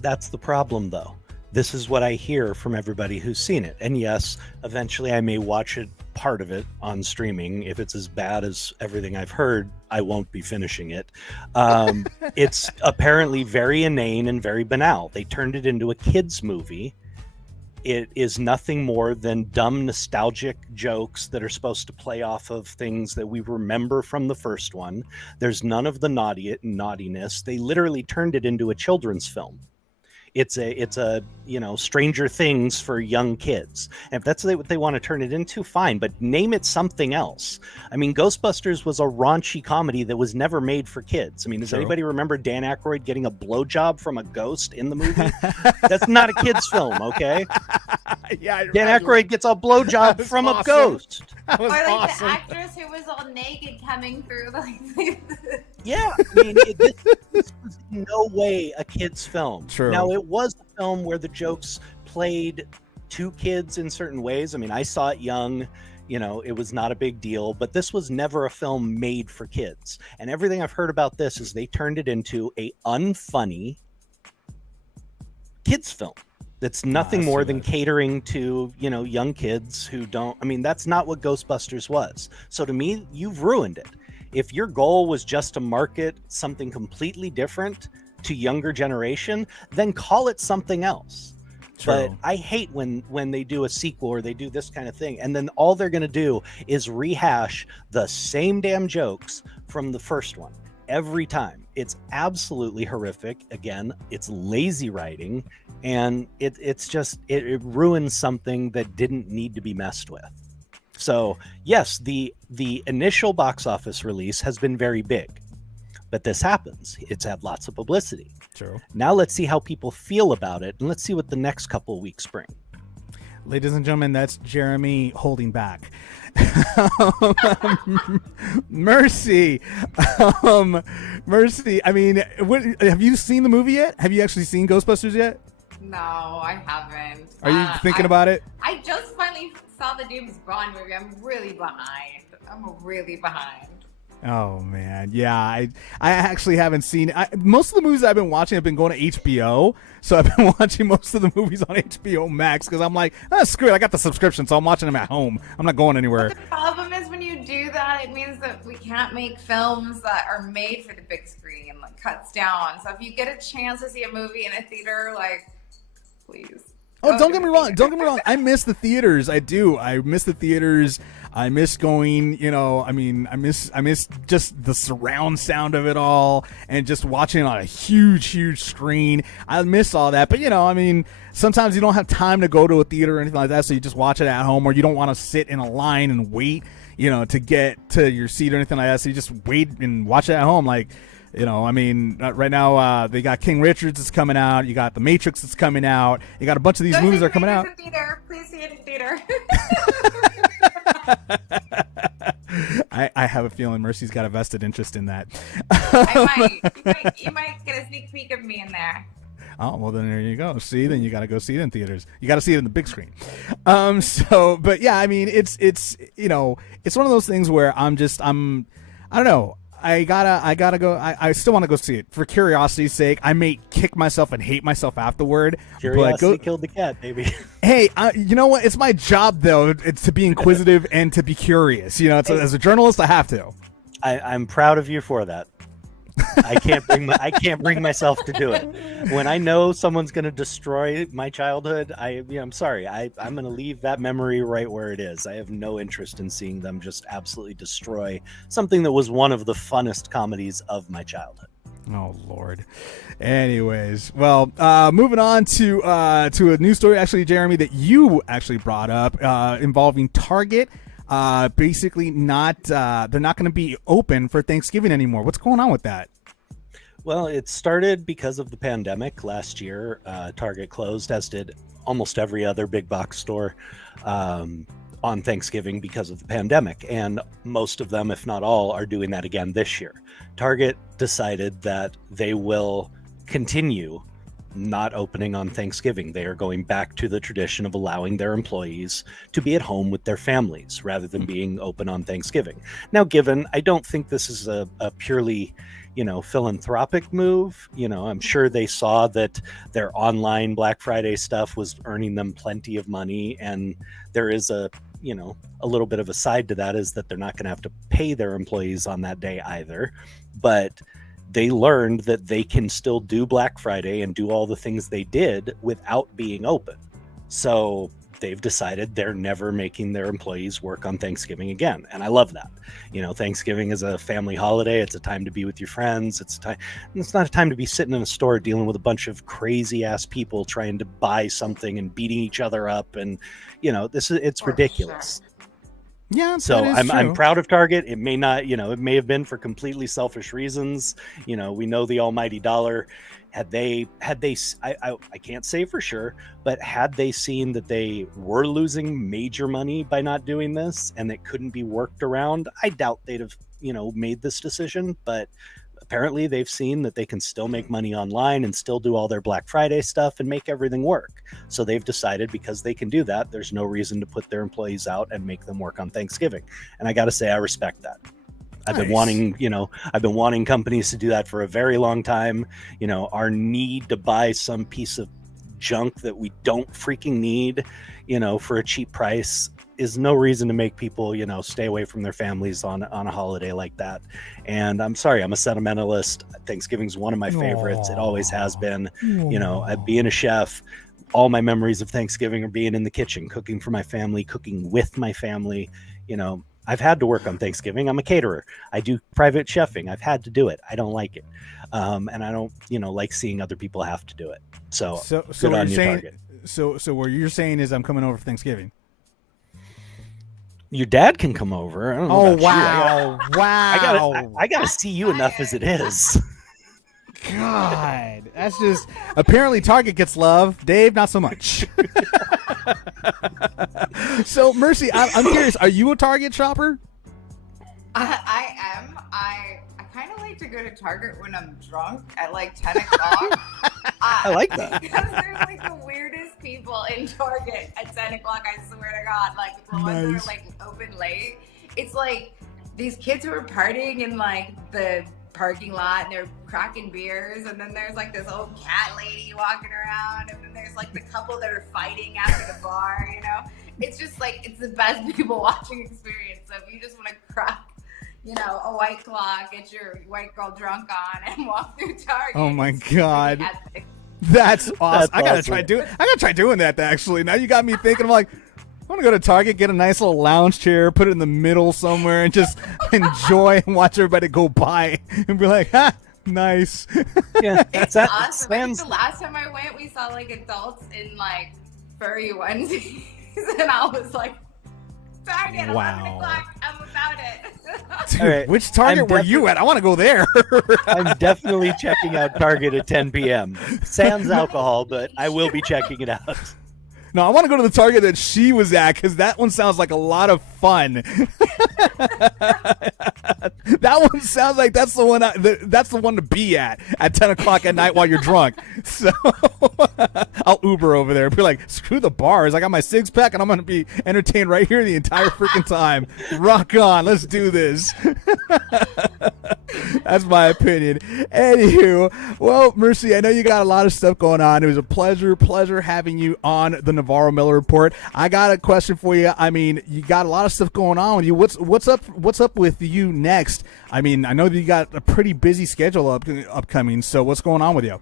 That's the problem, though. This is what I hear from everybody who's seen it. And yes, eventually I may watch it, part of it, on streaming. If it's as bad as everything I've heard, I won't be finishing it. It's apparently very inane and very banal. They turned it into a kid's movie. It is nothing more than dumb, nostalgic jokes that are supposed to play off of things that we remember from the first one. There's none of the naughtiness. They literally turned it into a children's film. It's a Stranger Things for young kids. And if that's what they want to turn it into, fine, but name it something else. Ghostbusters was a raunchy comedy that was never made for kids. Does anybody remember Dan Aykroyd getting a blowjob from a ghost in the movie? That's not a kid's film, okay? Yeah, Dan Aykroyd gets a blowjob from a ghost. That was awesome. The actress who was all naked coming through. Yeah, this was in no way a kid's film. True. Now, it was a film where the jokes played to kids in certain ways. I saw it young. It was not a big deal, but this was never a film made for kids. And everything I've heard about this is they turned it into a unfunny kids film. That's nothing more than catering to, young kids who don't, that's not what Ghostbusters was. So to me, you've ruined it. If your goal was just to market something completely different to younger generation, then call it something else. But I hate when they do a sequel or they do this kind of thing, and then all they're going to do is rehash the same damn jokes from the first one every time. It's absolutely horrific. Again, it's lazy writing, and it ruins something that didn't need to be messed with. So yes, the initial box office release has been very big, but this happens. It's had lots of publicity. True. Now let's see how people feel about it, and let's see what the next couple of weeks bring. Ladies and gentlemen, that's Jeremy holding back. Mercy. Mercy. I mean, have you seen the movie yet? Have you actually seen Ghostbusters yet? No, I haven't. Are you thinking about it? I just finally saw the James Bond movie. I'm really behind. Oh man, yeah. I actually haven't seen. Most of the movies I've been watching have been going to HBO, so I've been watching most of the movies on HBO Max because I'm like, screw it, I got the subscription, so I'm watching them at home. I'm not going anywhere. But the problem is when you do that, it means that we can't make films that are made for the big screen. Like cuts down. So if you get a chance to see a movie in a theater, like, please. Oh, don't get me wrong. Don't get me wrong. I miss the theaters. I do. I miss the theaters. I miss going, I miss just the surround sound of it all and just watching on a huge, huge screen. I miss all that. But, sometimes you don't have time to go to a theater or anything like that, so you just watch it at home, or you don't want to sit in a line and wait, to get to your seat or anything like that. So you just wait and watch it at home. Like, right now they got King Richard's that's coming out. You got The Matrix that's coming out. You got a bunch of these movies that are coming out. Please see it in theater. I have a feeling Mercy's got a vested interest in that. I might. You might get a sneak peek of me in there. Oh, well, then there you go. See, then you got to go see it in theaters. You got to see it in the big screen. But yeah, it's one of those things where I don't know. I gotta go. I still want to go see it for curiosity's sake. I may kick myself and hate myself afterward. Curiosity killed the cat, baby. Hey, you know what? It's my job though. It's to be inquisitive and to be curious. As a journalist, I have to. I'm proud of you for that. I can't bring myself to do it. When I know someone's going to destroy my childhood, I'm sorry. I'm going to leave that memory right where it is. I have no interest in seeing them just absolutely destroy something that was one of the funnest comedies of my childhood. Oh Lord. Anyways, well, moving on to a news story, actually, Jeremy, that you actually brought up involving Target. Basically they're not going to be open for Thanksgiving anymore. What's going on with that? Well, it started because of the pandemic last year. Target closed, as did almost every other big box store on Thanksgiving because of the pandemic. And most of them, if not all, are doing that again this year. Target decided that they will continue not opening on Thanksgiving. They are going back to the tradition of allowing their employees to be at home with their families rather than being open on Thanksgiving. Now, I don't think this is a purely, philanthropic move. I'm sure they saw that their online Black Friday stuff was earning them plenty of money. And there is a little bit of a side to that, is that they're not going to have to pay their employees on that day either. But they learned that they can still do Black Friday and do all the things they did without being open. So they've decided they're never making their employees work on Thanksgiving again. And I love that. Thanksgiving is a family holiday. It's a time to be with your friends. It's not a time to be sitting in a store dealing with a bunch of crazy ass people trying to buy something and beating each other up. And, it's ridiculous. Yeah, so I'm proud of Target. It may not, it may have been for completely selfish reasons. We know the almighty dollar. Had they, I can't say for sure, but had they seen that they were losing major money by not doing this and it couldn't be worked around, I doubt they'd have, made this decision. But apparently they've seen that they can still make money online and still do all their Black Friday stuff and make everything work. So they've decided, because they can do that, there's no reason to put their employees out and make them work on Thanksgiving. And I got to say, I respect that. I've been wanting companies to do that for a very long time. Our need to buy some piece of junk that we don't freaking need, for a cheap price is no reason to make people, stay away from their families on a holiday like that. And I'm sorry, I'm a sentimentalist. Thanksgiving's one of my favorites. It always has been. Being a chef, all my memories of Thanksgiving are being in the kitchen, cooking for my family, cooking with my family. You know, I've had to work on Thanksgiving. I'm a caterer. I do private chefing. I've had to do it. I don't like it. And I don't, like seeing other people have to do it. So good on you, Target. So what you're saying is I'm coming over for Thanksgiving. Your dad can come over. I don't know about wow. Wow. I gotta see you enough as it is. God, that's just apparently Target gets love. Dave, not so much. So, Mercy, I'm curious. Are you a Target shopper? I am. I kind of like to go to Target when I'm drunk at like 10 o'clock. I like that. Because there's like the weirdest people in Target at 10 o'clock, I swear to God. Like the ones that are like open late. It's like these kids who are partying in like the parking lot and they're cracking beers, and then there's like this old cat lady walking around, and then there's like the couple that are fighting after the bar, It's just like, it's the best people watching experience. So if you just want to crack a White Claw, get your white girl drunk on, and walk through Target. Oh my God, that's awesome! I gotta try doing that. Actually, now you got me thinking. I'm like, I want to go to Target, get a nice little lounge chair, put it in the middle somewhere, and just enjoy and watch everybody go by, and be like, ha, nice. Yeah, it's awesome. I think the last time I went, we saw like adults in like furry onesies, and I was like, Target, 11 o'clock, I'm about it. Dude, right. Which Target were you at? I want to go there. I'm definitely checking out Target at 10 p.m. Sans alcohol, but I will be checking it out. No, I want to go to the Target that she was at, because that one sounds like a lot of fun. That one sounds like that's the one. That's the one to be at 10 o'clock at night while you're drunk. So I'll Uber over there and be like, screw the bars. I got my 6-pack and I'm going to be entertained right here the entire freaking time. Rock on. Let's do this. That's my opinion. Anywho, well, Mercy, I know you got a lot of stuff going on. It was a pleasure having you on the Navarro Miller Report. I got a question for you. I mean, you got a lot of stuff going on with you. What's up with you next? I mean, I know that you got a pretty busy schedule upcoming. So what's going on with you?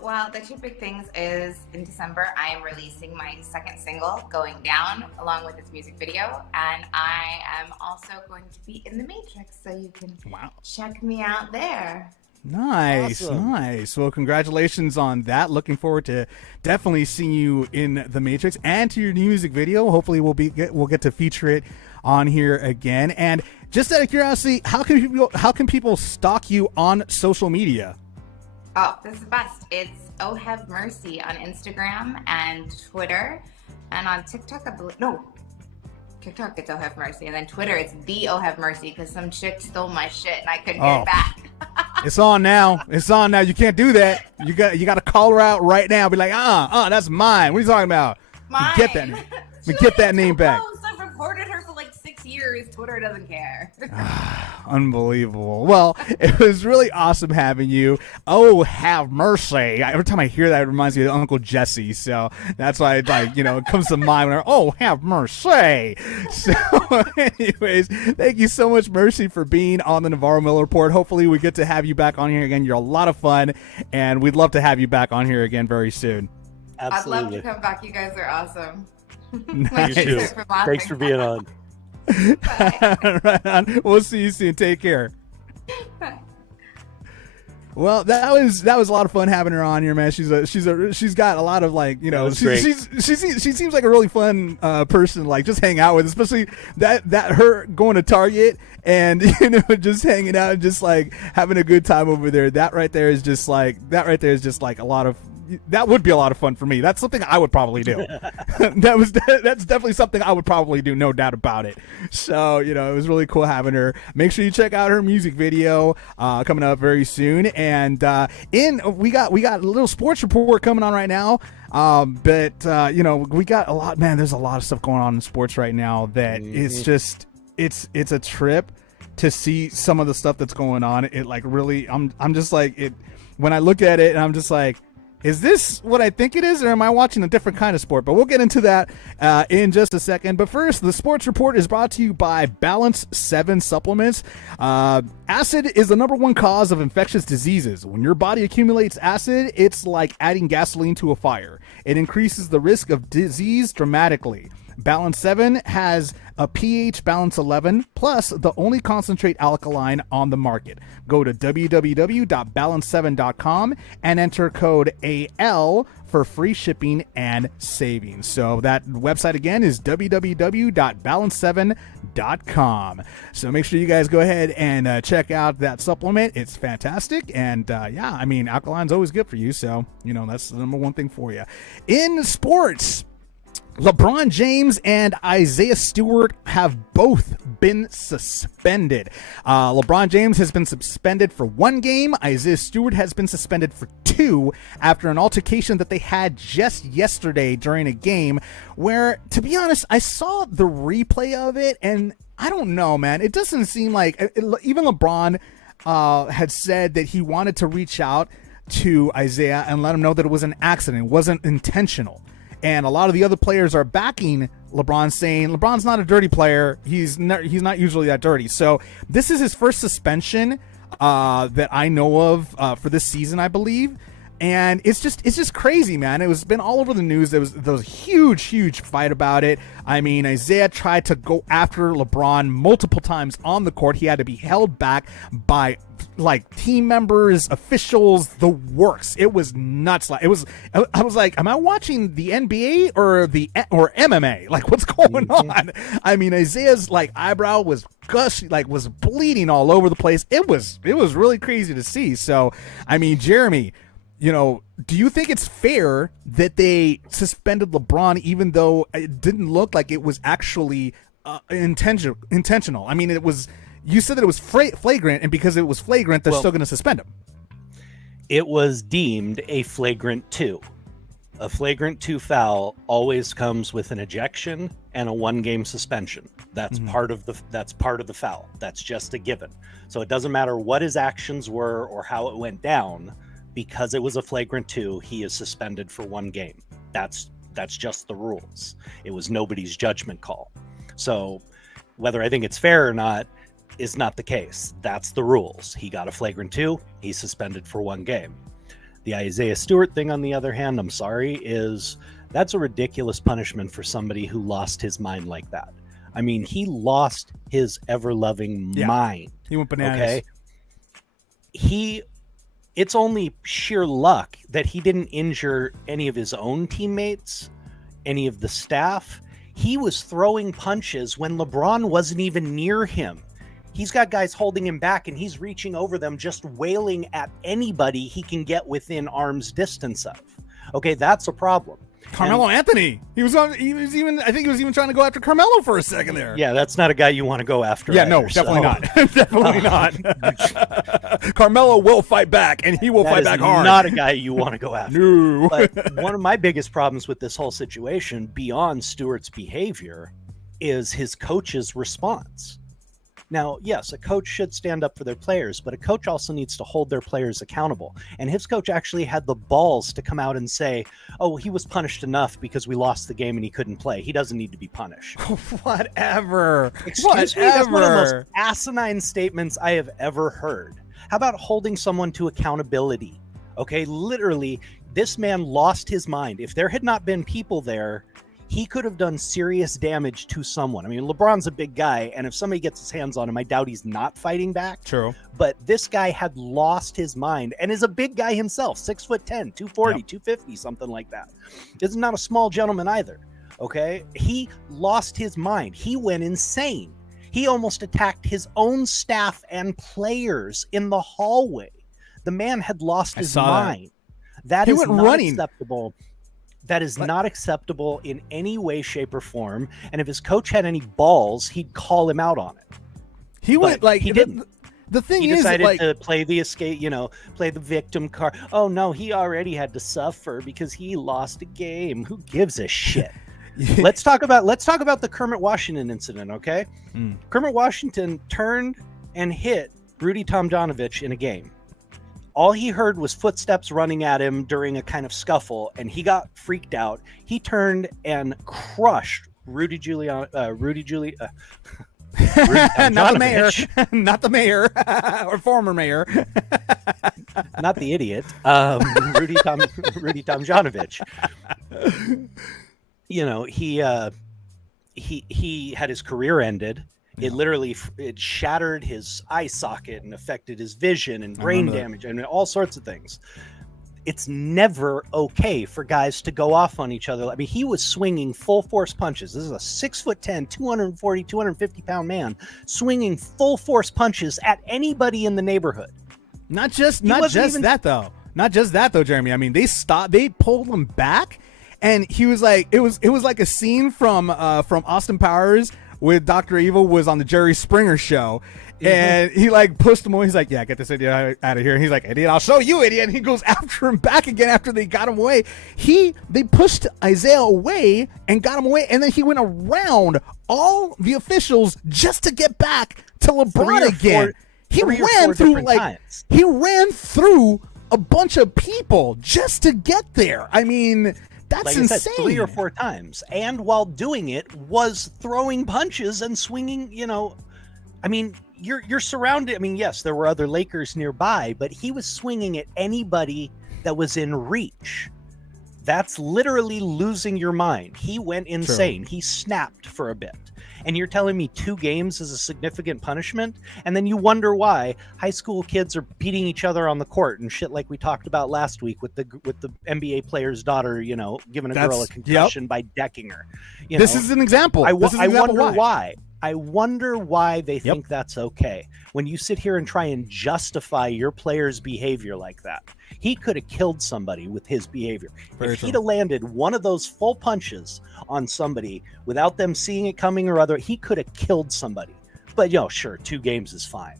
Well, the two big things is in December, I am releasing my second single, Going Down, along with its music video. And I am also going to be in The Matrix, so you can check me out there. Nice, awesome. Nice. Well, congratulations on that. Looking forward to definitely seeing you in The Matrix and to your new music video. Hopefully we'll get to feature it on here again. And just out of curiosity, how can people stalk you on social media? Oh, this is the best. It's OhHaveMercy on Instagram and Twitter, and on TikTok, TikTok it's OhHaveMercy, and then Twitter it's the OhHaveMercy, because some chick stole my shit and I couldn't get it back. It's on now. You can't do that. You got to call her out right now. Be like, that's mine. What are you talking about? Mine. Get that name back. I've reported her for like 6 years. Twitter doesn't care. Unbelievable. Well, it was really awesome having you. Oh, have mercy. Every time I hear that, it reminds me of Uncle Jesse. So that's why it comes to mind when have mercy. So anyways, thank you so much, Mercy, for being on the Navarro Miller Report. Hopefully we get to have you back on here again. You're a lot of fun, and we'd love to have you back on here again very soon. Absolutely. I'd love to come back. You guys are awesome. Nice. You too. Thanks for being on. Right on. We'll see you soon. Take care. Well, that was a lot of fun having her on here, man. She's got a lot of she seems like a really fun person, like just hang out with, especially that her going to Target and just hanging out and just like having a good time over there. That right there is just like a lot of. That would be a lot of fun for me. That's something I would probably do. That's definitely something I would probably do, no doubt about it. So, it was really cool having her. Make sure you check out her music video coming up very soon. And we got a little sports report coming on right now. But we got a lot, man, there's a lot of stuff going on in sports right now that it's just it's a trip to see some of the stuff that's going on. It like really I'm just like it when I look at it and I'm just like, is this what I think it is, or am I watching a different kind of sport? But we'll get into that in just a second. But first, the sports report is brought to you by Balance 7 supplements. Acid is the number one cause of infectious diseases. When your body accumulates acid, it's like adding gasoline to a fire. It increases the risk of disease dramatically. Balance 7 has a pH balance 11 plus the only concentrate alkaline on the market. Go to www.balance7.com and enter code AL for free shipping and savings. So that website again is www.balance7.com. So make sure you guys go ahead and check out that supplement. It's fantastic. And yeah, I mean, alkaline's always good for you. So, you know, that's the number one thing for you. In sports, LeBron James and Isaiah Stewart have both been suspended. LeBron James has been suspended for 1 game. Isaiah Stewart has been suspended for 2 after an altercation that they had just yesterday during a game where, to be honest, I saw the replay of it, and I don't know, man. It doesn't seem like even LeBron had said that he wanted to reach out to Isaiah and let him know that it was an accident. It wasn't intentional. And a lot of the other players are backing LeBron, saying LeBron's not a dirty player. He's not usually that dirty. So this is his first suspension that I know of for this season, I believe. And it's just crazy, man. It was been all over the news. There was a huge fight about it. I mean, Isaiah tried to go after LeBron multiple times on the court. He had to be held back by like team members, officials, the works. It was nuts. Like I was like, am I watching the NBA or MMA? Like, what's going on? I mean, Isaiah's like eyebrow was gushing, like was bleeding all over the place. It was really crazy to see. So, I mean, Jeremy, you know, do you think it's fair that they suspended LeBron even though it didn't look like it was actually intentional? I mean, it was. You said that it was flagrant, and because it was flagrant, they're still going to suspend him. It was deemed a flagrant 2. A flagrant 2 foul always comes with an ejection and a 1-game suspension. That's part of the foul. That's just a given. So it doesn't matter what his actions were or how it went down. Because it was a flagrant 2, he is suspended for 1 game. That's just the rules. It was nobody's judgment call. So whether I think it's fair or not is not the case. That's the rules. He got a flagrant 2. He's suspended for 1 game. The Isaiah Stewart thing, on the other hand, I'm sorry, that's a ridiculous punishment for somebody who lost his mind like that. I mean, he lost his ever-loving mind. He went bananas. Okay? It's only sheer luck that he didn't injure any of his own teammates, any of the staff. He was throwing punches when LeBron wasn't even near him. He's got guys holding him back, and he's reaching over them, just wailing at anybody he can get within arm's distance of. Okay, that's a problem. Carmelo Anthony. I think he was even trying to go after Carmelo for a second there. Yeah, that's not a guy you want to go after. Yeah, no, definitely not. Definitely not. Carmelo will fight back, and he will fight back hard. Not a guy you want to go after. No. But one of my biggest problems with this whole situation, beyond Stewart's behavior, is his coach's response. Now, yes, a coach should stand up for their players, but a coach also needs to hold their players accountable. And his coach actually had the balls to come out and say, oh, he was punished enough because we lost the game and he couldn't play. He doesn't need to be punished. Whatever. Excuse me, that's one of the most asinine statements I have ever heard. How about holding someone to accountability? Okay, literally, this man lost his mind. If there had not been people there, he could have done serious damage to someone. I mean, LeBron's a big guy, and if somebody gets his hands on him, I doubt he's not fighting back. True. But this guy had lost his mind and is a big guy himself, 6'10", 240, 250, something like that. Is not a small gentleman either, okay? He lost his mind. He went insane. He almost attacked his own staff and players in the hallway. The man had lost his mind. That is not acceptable. That is not acceptable in any way, shape, or form. And if his coach had any balls, he'd call him out on it. He didn't. The thing he is, decided to play the escape, play the victim card. Oh no, he already had to suffer because he lost a game. Who gives a shit? Let's talk about the Kermit Washington incident, okay? Kermit Washington turned and hit Rudy Tomjanovich in a game. all he heard was footsteps running at him during a kind of scuffle, and he got freaked out. He turned and crushed Rudy Not the mayor, not the mayor, or former mayor, not the idiot, Rudy Tomjanovich. You know, he had his career ended. It literally shattered his eye socket and affected his vision and brain damage and all sorts of things. It's never okay for guys to go off on each other. I mean, he was swinging full force punches. This is a 6'10", 240, 250 pound man swinging full force punches at anybody in the neighborhood. Not just that though, Jeremy. I mean, they pulled him back, and he was like, it was like a scene from Austin Powers with Dr. Evil was on the Jerry Springer show. And he like pushed him away. He's like, yeah, get this idiot out of here. And he's like, idiot, I'll show you, idiot. And he goes after him back again after they got him away. They pushed Isaiah away and got him away. And then he went around all the officials just to get back to LeBron again. He ran through a bunch of people just to get there. I mean, that's like insane. I said, 3 or 4 times. And while doing it, was throwing punches and swinging, you know, I mean, you're surrounded. I mean, yes, there were other Lakers nearby, but he was swinging at anybody that was in reach. That's literally losing your mind. He went insane. True. He snapped for a bit. And you're telling me 2 games is a significant punishment? And then you wonder why high school kids are beating each other on the court and shit like we talked about last week with the NBA player's daughter, you know, giving a girl a concussion by decking her. This is an example. I wonder why. I wonder why they think that's okay. When you sit here and try and justify your player's behavior like that, he could have killed somebody with his behavior. If he'd have landed one of those full punches on somebody without them seeing it coming or other, he could have killed somebody. But, you know, sure, 2 games is fine.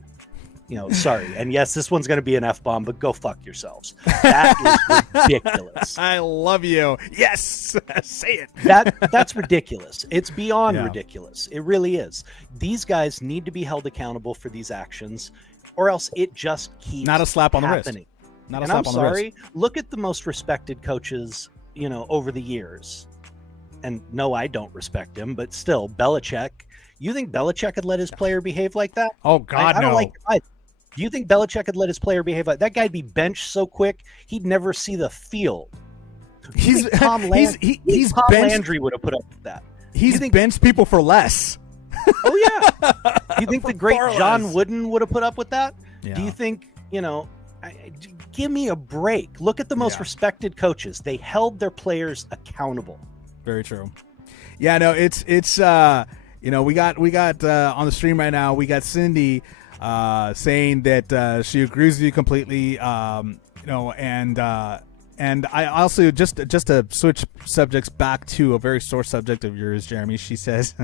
You know, sorry. And yes, this one's going to be an F-bomb, but go fuck yourselves. That is ridiculous. I love you. Yes. Say it. That's ridiculous. It's beyond ridiculous. It really is. These guys need to be held accountable for these actions, or else it just keeps not a slap on happening. The wrist. Not a slap on the wrist. I'm sorry. Look at the most respected coaches, you know, over the years. And no, I don't respect him, but still, Belichick. You think Belichick would let his player behave like that? Oh, God, I don't no. like it. Do you think Belichick would let his player behave like that? Guy'd be benched so quick he'd never see the field. Tom Landry would have put up with that. He's benched people for less. Oh yeah. Do you think the great John Wooden would have put up with that? Yeah. Do you think, you know, give me a break. Look at the most respected coaches. They held their players accountable. Very true. Yeah, no, it's you know, we got on the stream right now, we got Cindy saying that she agrees with you completely, you know, and I also just to switch subjects back to a very sore subject of yours, Jeremy. She says,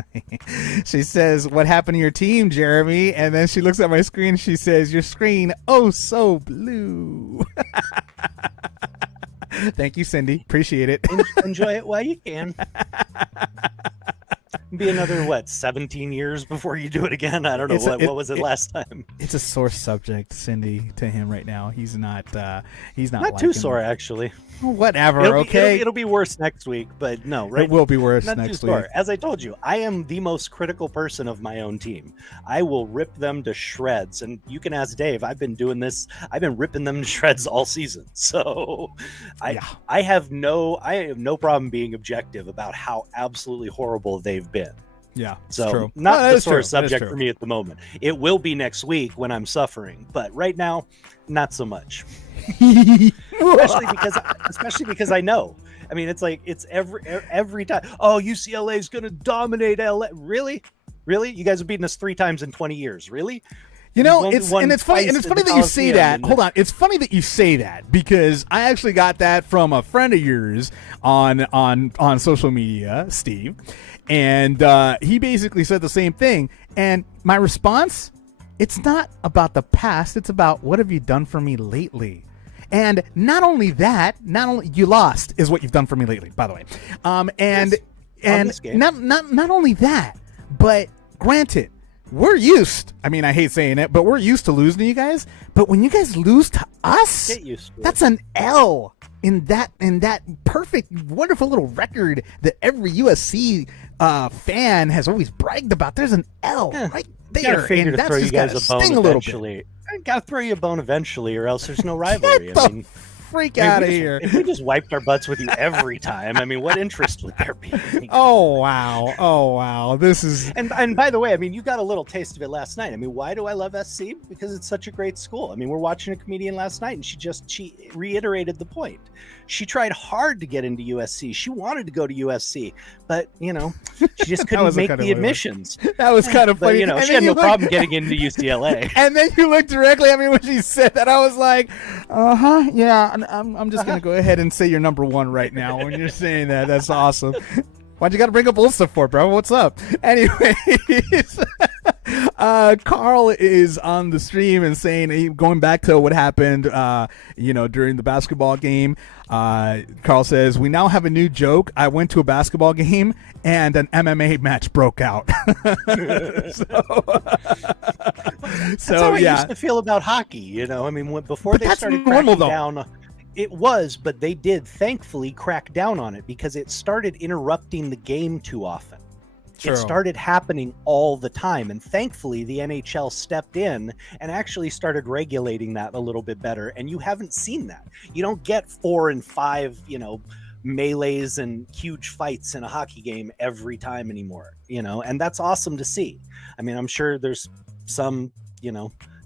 "What happened to your team, Jeremy?" And then she looks at my screen. She says, "Your screen, oh so blue." Thank you, Cindy. Appreciate it. Enjoy it while you can. Be another 17 years before you do it again. I don't know what was it last time. It's a sore subject, Cindy, to him right now. He's not too sore actually. Whatever. It'll be worse next week, but no, right? It will be worse not next too week. Sore. As I told you, I am the most critical person of my own team. I will rip them to shreds, and you can ask Dave. I've been doing this. I've been ripping them to shreds all season. So, I have no problem being objective about how absolutely horrible they've been. Yeah, so true. Not the sore subject for me at the moment. It will be next week when I'm suffering, but right now, not so much. especially because I know. I mean, it's like it's every time. Oh, UCLA is going to dominate LA. Really? You guys have beaten us 3 times in 20 years. Really? You know, it's funny that you say that. Hold on, it's funny that you say that because I actually got that from a friend of yours on social media, Steve, and he basically said the same thing. And my response, it's not about the past; it's about what have you done for me lately. And not only you lost is what you've done for me lately, by the way. And not only that, but granted, we're used. I mean, I hate saying it, but we're used to losing to you guys. But when you guys lose to us, Get used to it. that's an L in that perfect, wonderful little record that every USC fan has always bragged about. There's an L right there, and that's just got to sting a little bit. I gotta throw you a bone eventually, or else there's no rivalry. Get the freak out of here! If we just wiped our butts with you every time, I mean, what interest would there be? Oh wow! This is and by the way, I mean, you got a little taste of it last night. I mean, why do I love SC? Because it's such a great school. I mean, we're watching a comedian last night, and she reiterated the point. She tried hard to get into USC. She wanted to go to USC, but she just couldn't make the admissions. That was kind of funny. But, she had no problem getting into UCLA. And then you looked directly at me when she said that. I was like, yeah. I'm just gonna go ahead and say you're number one right now when you're saying that. That's awesome. Why'd you got to bring up old stuff for, bro? What's up? Anyways, Carl is on the stream and saying, going back to what happened, during the basketball game. Carl says, we now have a new joke. I went to a basketball game and an MMA match broke out. That's how I used to feel about hockey. I mean, before they started cracking down. It was, but they did thankfully crack down on it because it started interrupting the game too often. True. It started happening all the time, and thankfully the NHL stepped in and actually started regulating that a little bit better, and you haven't seen that. You don't get 4 and 5, melees and huge fights in a hockey game every time anymore, and that's awesome to see. I mean, I'm sure there's some,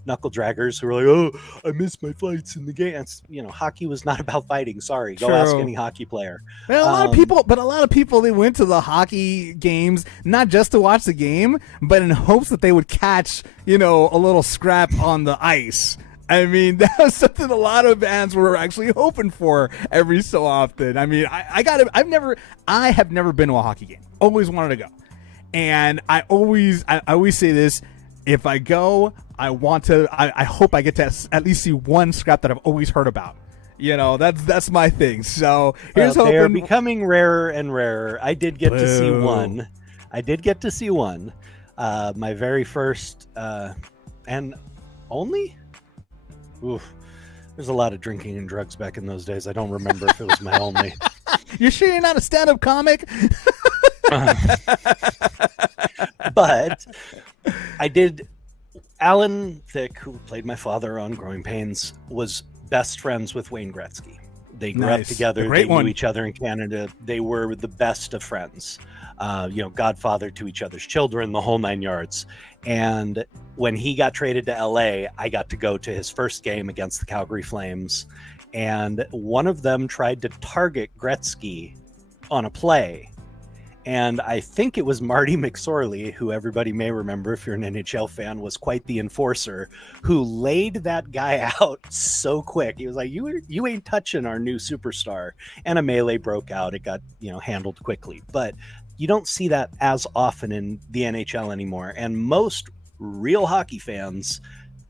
knuckle draggers who are like, oh, I missed my fights in the game. It's, hockey was not about fighting. Sorry, go ask any hockey player. And a lot of people, they went to the hockey games not just to watch the game, but in hopes that they would catch, a little scrap on the ice. I mean, that was something a lot of fans were actually hoping for every so often. I mean, I have never been to a hockey game. Always wanted to go, and I always say this: if I go, I hope I get to at least see one scrap that I've always heard about. That's my thing. So here's hoping. They are becoming rarer and rarer. I did get to see one. My very first and only. Oof. There's a lot of drinking and drugs back in those days. I don't remember if it was my only. You're sure you're not a stand-up comic? But I did. Alan Thicke, who played my father on Growing Pains, was best friends with Wayne Gretzky. They grew up together. They knew each other in Canada. They were the best of friends. Godfather to each other's children, the whole 9 yards. And when he got traded to LA, I got to go to his first game against the Calgary Flames. And one of them tried to target Gretzky on a play. And I think it was Marty McSorley, who everybody may remember if you're an NHL fan, was quite the enforcer, who laid that guy out so quick. He was like, you ain't touching our new superstar. And a melee broke out. It got, handled quickly. But you don't see that as often in the NHL anymore. And most real hockey fans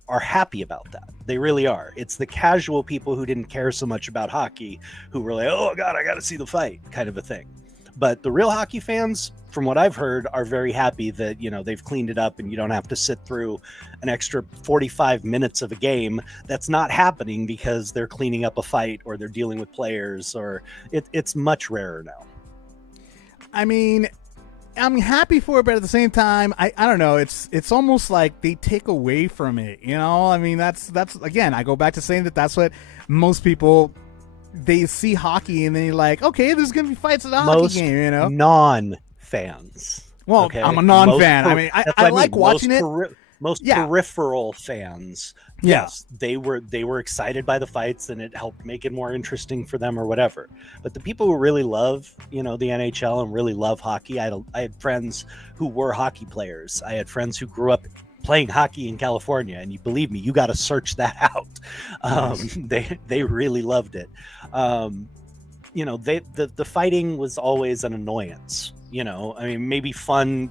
are happy about that. They really are. It's the casual people who didn't care so much about hockey who were like, oh, God, I got to see the fight kind of a thing. But the real hockey fans, from what I've heard, are very happy that, they've cleaned it up and you don't have to sit through an extra 45 minutes of a game that's not happening because they're cleaning up a fight or they're dealing with players, or it's much rarer now. I mean, I'm happy for it, but at the same time, I don't know. It's almost like they take away from it, I mean, that's again, I go back to saying that's what most people, they see hockey and then you're like, okay, there's gonna be fights at a hockey game, non-fans. Well, okay? I'm a non-fan. I mean, I like watching it. Peripheral fans, yes, they were excited by the fights and it helped make it more interesting for them or whatever. But the people who really love, the NHL and really love hockey, I had friends who were hockey players. I had friends who grew up playing hockey in California, and you believe me, you got to search that out. They really loved it. The fighting was always an annoyance. I mean, maybe fun,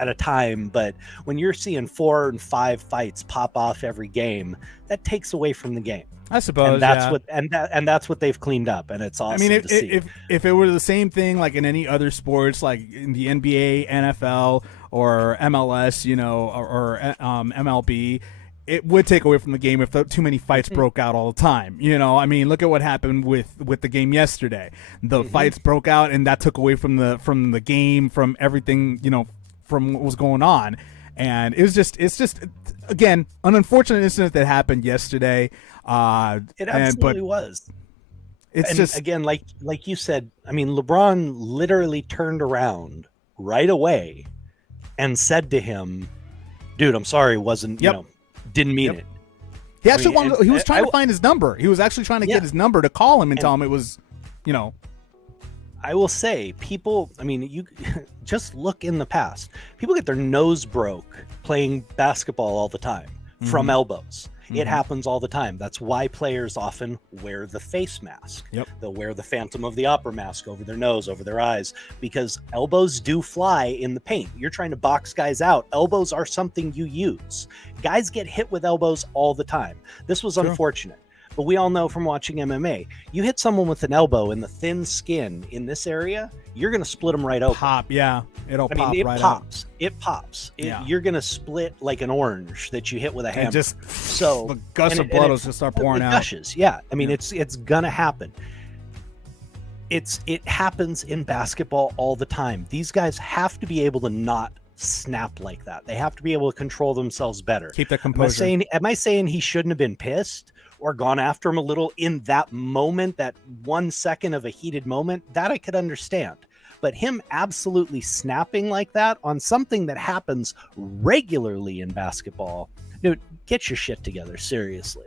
at a time, but when you're seeing 4 and 5 fights pop off every game, that takes away from the game. I suppose, and that's yeah. and that's what they've cleaned up, and it's awesome. I mean, to see. if it were the same thing like in any other sports, like in the NBA, NFL, or MLS, or MLB, it would take away from the game if too many fights broke out all the time. I mean, look at what happened with the game yesterday. The fights broke out, and that took away from the game, from everything, from what was going on. And it's just again an unfortunate incident that happened yesterday. It absolutely was. It's and just, again, like you said, I mean, LeBron literally turned around right away and said to him, "Dude, I'm sorry, wasn't didn't mean it." He actually wanted. He was trying to find his number. He was actually trying to get his number to call him and tell him it was, I will say, people, I mean, you just look in the past. People get their nose broke playing basketball all the time from elbows. It happens all the time. That's why players often wear the face mask. They'll wear the Phantom of the Opera mask over their nose, over their eyes, because elbows do fly in the paint. You're trying to box guys out. Elbows are something you use. Guys get hit with elbows all the time. This was unfortunate. But we all know from watching MMA, you hit someone with an elbow in the thin skin in this area, you're going to split them right open. Pop, yeah. It'll pop it right pops. out. It pops. You're going to split like an orange that you hit with a hammer. And just so the gush of blood will just start pouring out. Gushes, yeah. I mean, it's going to happen. It happens in basketball all the time. These guys have to be able to not snap like that. They have to be able to control themselves better. Keep their composure. Am I saying he shouldn't have been pissed or gone after him a little in that moment, that 1 second of a heated moment? That I could understand. But him absolutely snapping like that on something that happens regularly in basketball, dude, get your shit together, seriously.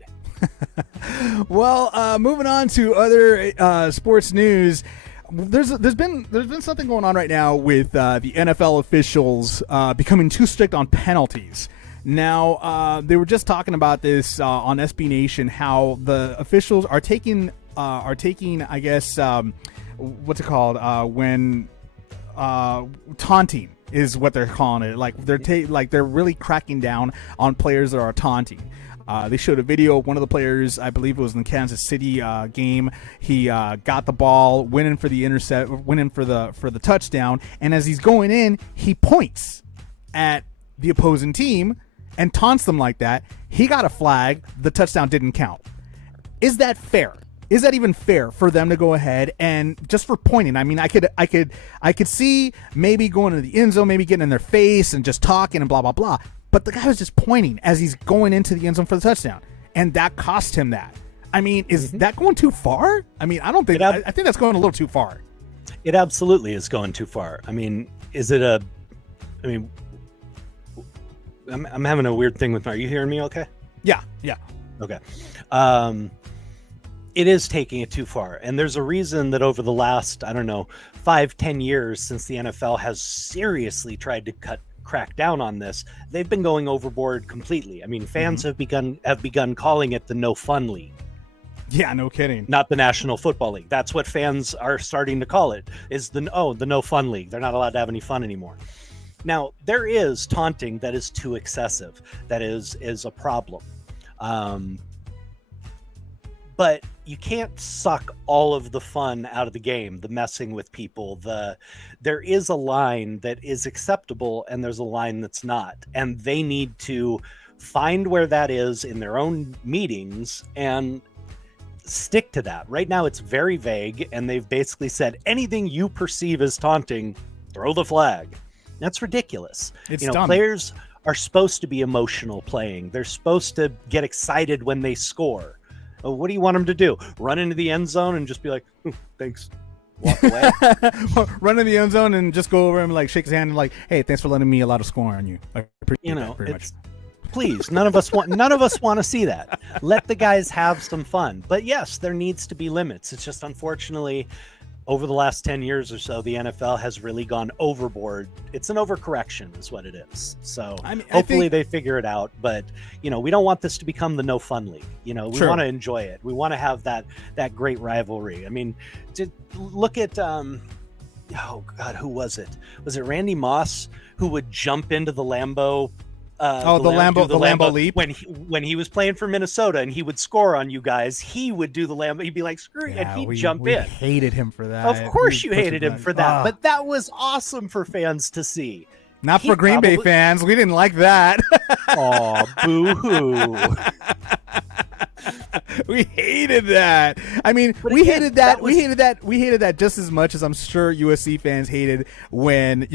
Well, moving on to other sports news. There's been something going on right now with the NFL officials becoming too strict on penalties. Now, they were just talking about this on SB Nation, how the officials are taking, I guess, what's it called? When taunting is what they're calling it. Like they're really cracking down on players that are taunting. They showed a video of one of the players, I believe it was in the Kansas City game. He got the ball, went in for the touchdown, and as he's going in, he points at the opposing team and taunts them like that. He got a flag. The touchdown didn't count. Is that fair? Is that even fair for them to go ahead and just for pointing? I mean, I could see maybe going to the end zone, maybe getting in their face and just talking and blah blah blah. But the guy was just pointing as he's going into the end zone for the touchdown, and that cost him that. I mean, is that going too far? I mean, I don't think. I think that's going a little too far. It absolutely is going too far. I mean, is it a? I mean, I'm having a weird thing with my. Are you hearing me? Okay. Yeah. Okay. It is taking it too far, and there's a reason that over the last 5-10 years since the NFL has seriously tried to crack down on this, they've been going overboard completely. I mean, fans have begun calling it the no fun league. Yeah, no kidding. Not the National Football League. That's what fans are starting to call it. Is the no fun league. They're not allowed to have any fun anymore. Now, there is taunting that is too excessive. That is a problem. But you can't suck all of the fun out of the game, the messing with people. There is a line that is acceptable and there's a line that's not. And they need to find where that is in their own meetings and stick to that. Right now it's very vague, and they've basically said anything you perceive as taunting, throw the flag. That's ridiculous. It's dumb. Players are supposed to be emotional playing. They're supposed to get excited when they score. What do you want them to do? Run into the end zone and just be like, thanks, walk away? Run into the end zone and just go over and like shake his hand and like, hey, thanks for letting me allow to score on you. I appreciate that very much. Please, none of us want to see that. Let the guys have some fun. But yes, there needs to be limits. It's just unfortunately over the last 10 years or so, the NFL has really gone overboard. It's an overcorrection is what it is. So hopefully they figure it out. But, we don't want this to become the no fun league. We want to enjoy it. We want to have that great rivalry. I mean, look at oh God, who was it? Was it Randy Moss who would jump into the Lambo? The Lambo leap when he was playing for Minnesota and he would score on you guys. He would do the Lambo. He'd be like, screw it, and he'd jump in. Hated him for that. Of course, you hated him for that, but that was awesome for fans to see. Not for Green Bay fans. We didn't like that. Aw, boo-hoo. We hated that. I mean, we hated that. We hated that just as much as I'm sure USC fans hated when,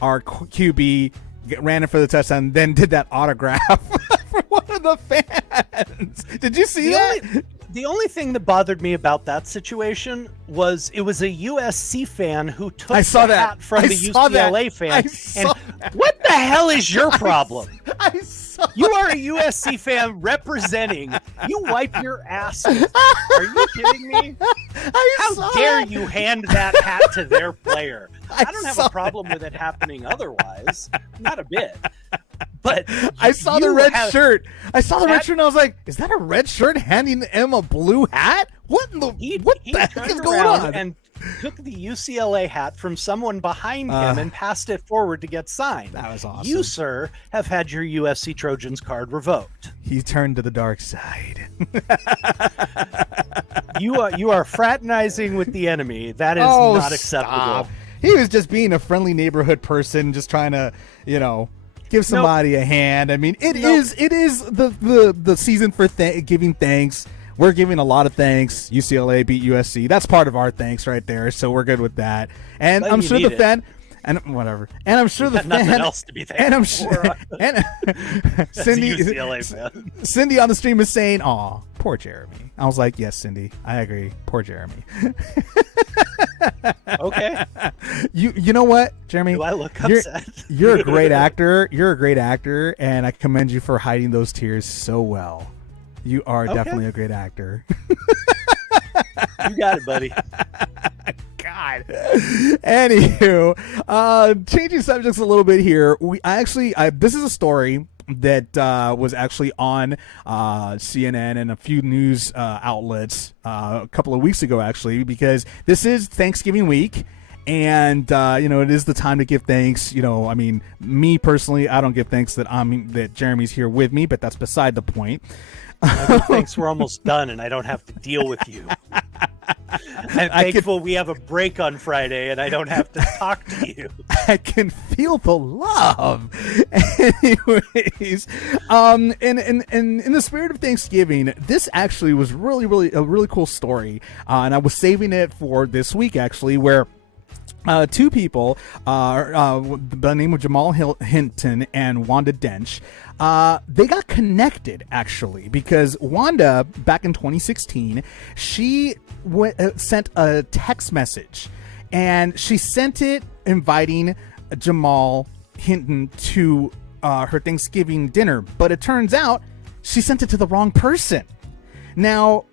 our QB ran in for the touchdown, then did that autograph for one of the fans. Did you see that? The only thing that bothered me about that situation was it was a USC fan who took the hat from the UCLA fan. What the hell is your problem? You are a USC fan representing. You wipe your ass. Are you kidding me? How dare you hand that hat to their player? I don't have a problem with it happening otherwise. Not a bit. But I saw the red shirt. I saw the red shirt and I was like, is that a red shirt handing him a blue hat? What the heck is going on? And took the UCLA hat from someone behind him and passed it forward to get signed. That was awesome. You, sir, have had your USC Trojans card revoked. He turned to the dark side. You are fraternizing with the enemy. That is not acceptable. Stop. He was just being a friendly neighborhood person, just trying to, give somebody a hand. I mean, it is the season for giving thanks. We're giving a lot of thanks. UCLA beat USC. That's part of our thanks right there. So we're good with that. And I'm sure the fan, and whatever. And I'm sure the fan, nothing else to be thankful and I'm sure, and Cindy, UCLA fan. Cindy on the stream is saying, "Aw, poor Jeremy." I was like, "Yes, Cindy, I agree. Poor Jeremy." Okay. You know what, Jeremy? Do I look upset? You're a great actor. You're a great actor, and I commend you for hiding those tears so well. You are definitely a great actor. You got it, buddy. God. Anywho, changing subjects a little bit here. This is a story that was actually on CNN and a few news outlets a couple of weeks ago, actually, because this is Thanksgiving week. And it is the time to give thanks. I mean, me personally, I don't give thanks that Jeremy's here with me, but that's beside the point. Thanks, we're almost done, and I don't have to deal with you. I'm thankful we have a break on Friday, and I don't have to talk to you. I can feel the love. Anyways, and in the spirit of Thanksgiving, this actually was really a really cool story, and I was saving it for this week actually, where two people, by the name of Jamal Hinton and Wanda Dench, they got connected actually because Wanda, back in 2016, she sent a text message, and she sent it inviting Jamal Hinton to her Thanksgiving dinner, but it turns out she sent it to the wrong person. Now,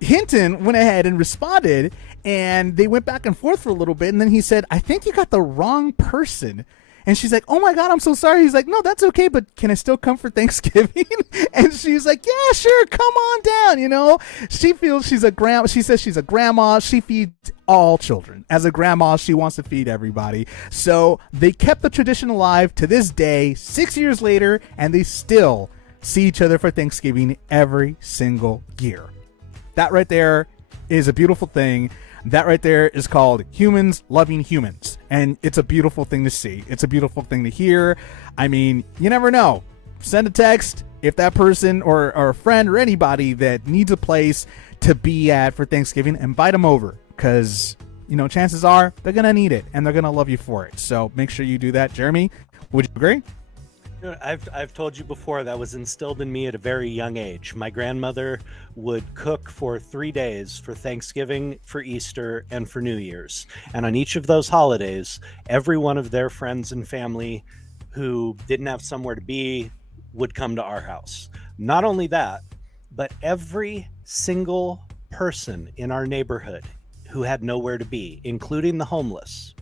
Hinton went ahead and responded, and they went back and forth for a little bit, and then he said, "I think you got the wrong person." And she's like, "Oh my God, I'm so sorry." He's like, "No, that's okay, but can I still come for Thanksgiving?" And she's like, "Yeah, sure, come on down." She feels she's a grandma. She says she's a grandma. She feeds all children. As a grandma, she wants to feed everybody. So they kept the tradition alive to this day, 6 years later, and they still see each other for Thanksgiving every single year. That right there is a beautiful thing. That right there is called humans loving humans. And it's a beautiful thing to see. It's a beautiful thing to hear. I mean, you never know. Send a text if that person or a friend or anybody that needs a place to be at for Thanksgiving, invite them over. Because, chances are they're going to need it and they're going to love you for it. So make sure you do that. Jeremy, would you agree? I've told you before, that was instilled in me at a very young age. My grandmother would cook for 3 days for Thanksgiving, for Easter, and for New Year's. And on each of those holidays, every one of their friends and family who didn't have somewhere to be would come to our house. Not only that, but every single person in our neighborhood who had nowhere to be, including the homeless,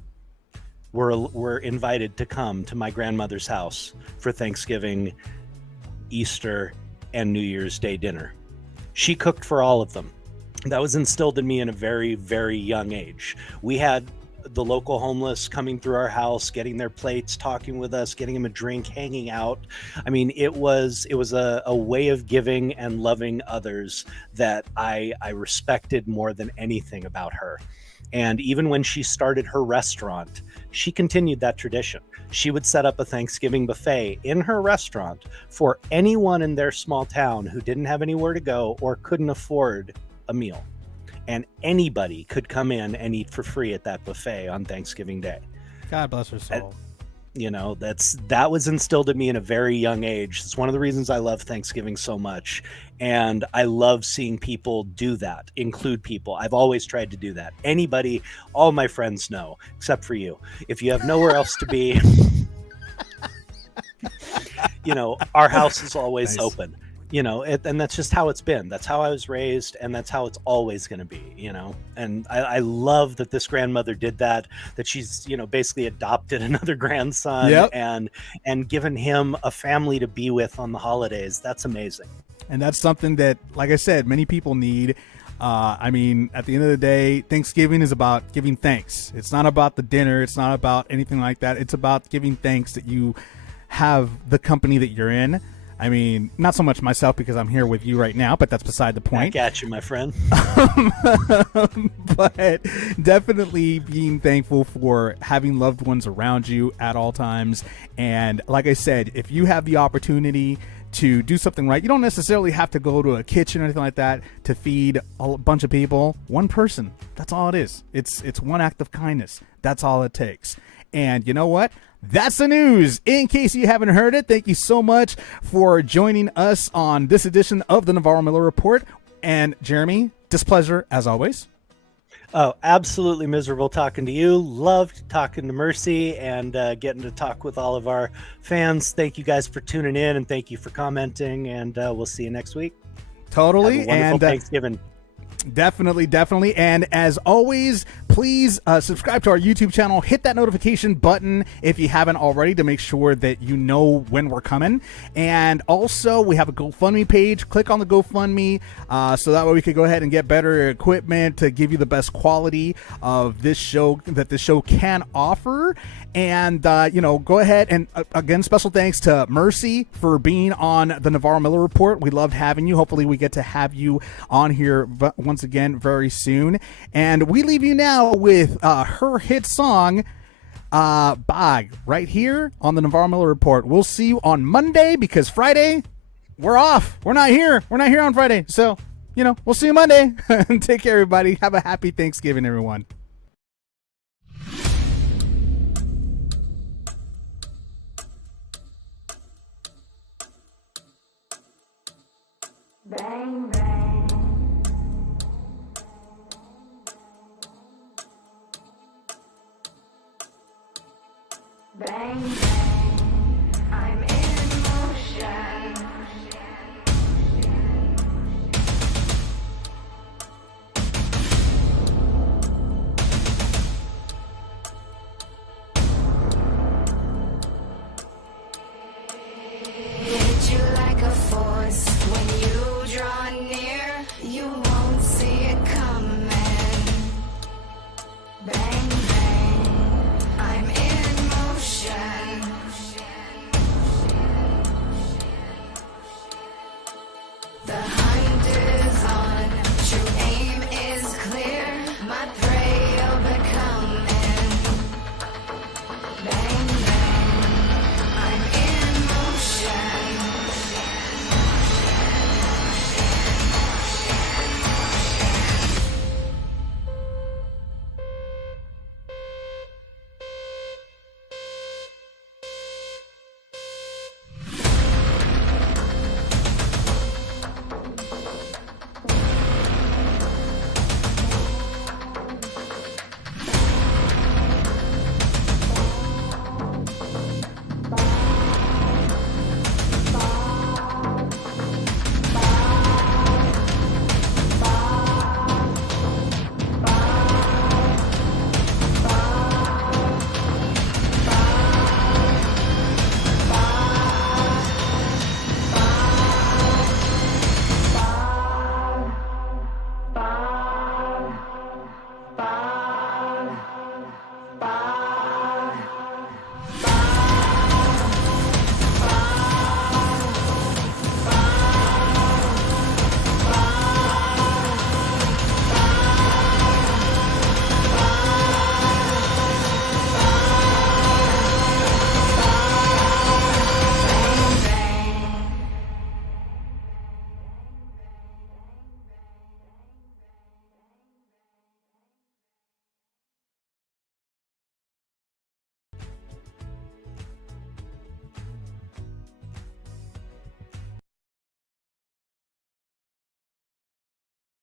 were invited to come to my grandmother's house for Thanksgiving, Easter, and New Year's Day dinner. She cooked for all of them. That was instilled in me in a very, very young age. We had the local homeless coming through our house, getting their plates, talking with us, getting them a drink, hanging out. I mean, it was a way of giving and loving others that I respected more than anything about her. And even when she started her restaurant, she continued that tradition. She would set up a Thanksgiving buffet in her restaurant for anyone in their small town who didn't have anywhere to go or couldn't afford a meal. And anybody could come in and eat for free at that buffet on Thanksgiving Day. God bless her soul. You know, that was instilled in me in a very young age. It's one of the reasons I love Thanksgiving so much. And I love seeing people do that, include people. I've always tried to do that. Anybody, all my friends know, except for you. If you have nowhere else to be, you know, our house is always open. You know, and that's just how it's been. That's how I was raised, and that's how it's always going to be, you know. And I love that this grandmother did that she's, you know, basically adopted another grandson and given him a family to be with on the holidays. That's amazing. And that's something that, like I said, many people need. I mean, at the end of the day, Thanksgiving is about giving thanks. It's not about the dinner. It's not about anything like that. It's about giving thanks that you have the company that you're in. I mean, not so much myself because I'm here with you right now, but that's beside the point. I got you, my friend. But definitely being thankful for having loved ones around you at all times. And like I said, if you have the opportunity to do something right, you don't necessarily have to go to a kitchen or anything like that to feed a bunch of people. One person, that's all it is. It's one act of kindness. That's all it takes. And you know what? That's the news. In case you haven't heard it, thank you so much for joining us on this edition of the Navarro Miller Report. And Jeremy, displeasure as always. Oh, absolutely miserable talking to you. Loved talking to Mercy and getting to talk with all of our fans. Thank you guys for tuning in, and thank you for commenting. And we'll see you next week. Totally. Have a wonderful Thanksgiving. Definitely. And as always, please subscribe to our YouTube channel. Hit that notification button if you haven't already to make sure that you know when we're coming. And also, we have a GoFundMe page. Click on the GoFundMe so that way we could go ahead and get better equipment to give you the best quality of this show that this show can offer. And, go ahead and, again, special thanks to Mercy for being on the Navarro Miller Report. We loved having you. Hopefully we get to have you on here once again very soon. And we leave you now with her hit song, Bog, right here on the Navarro Miller Report. We'll see you on Monday because Friday, we're off. We're not here. We're not here on Friday. So, we'll see you Monday. Take care, everybody. Have a happy Thanksgiving, everyone. Bang, bang. Bang, bang.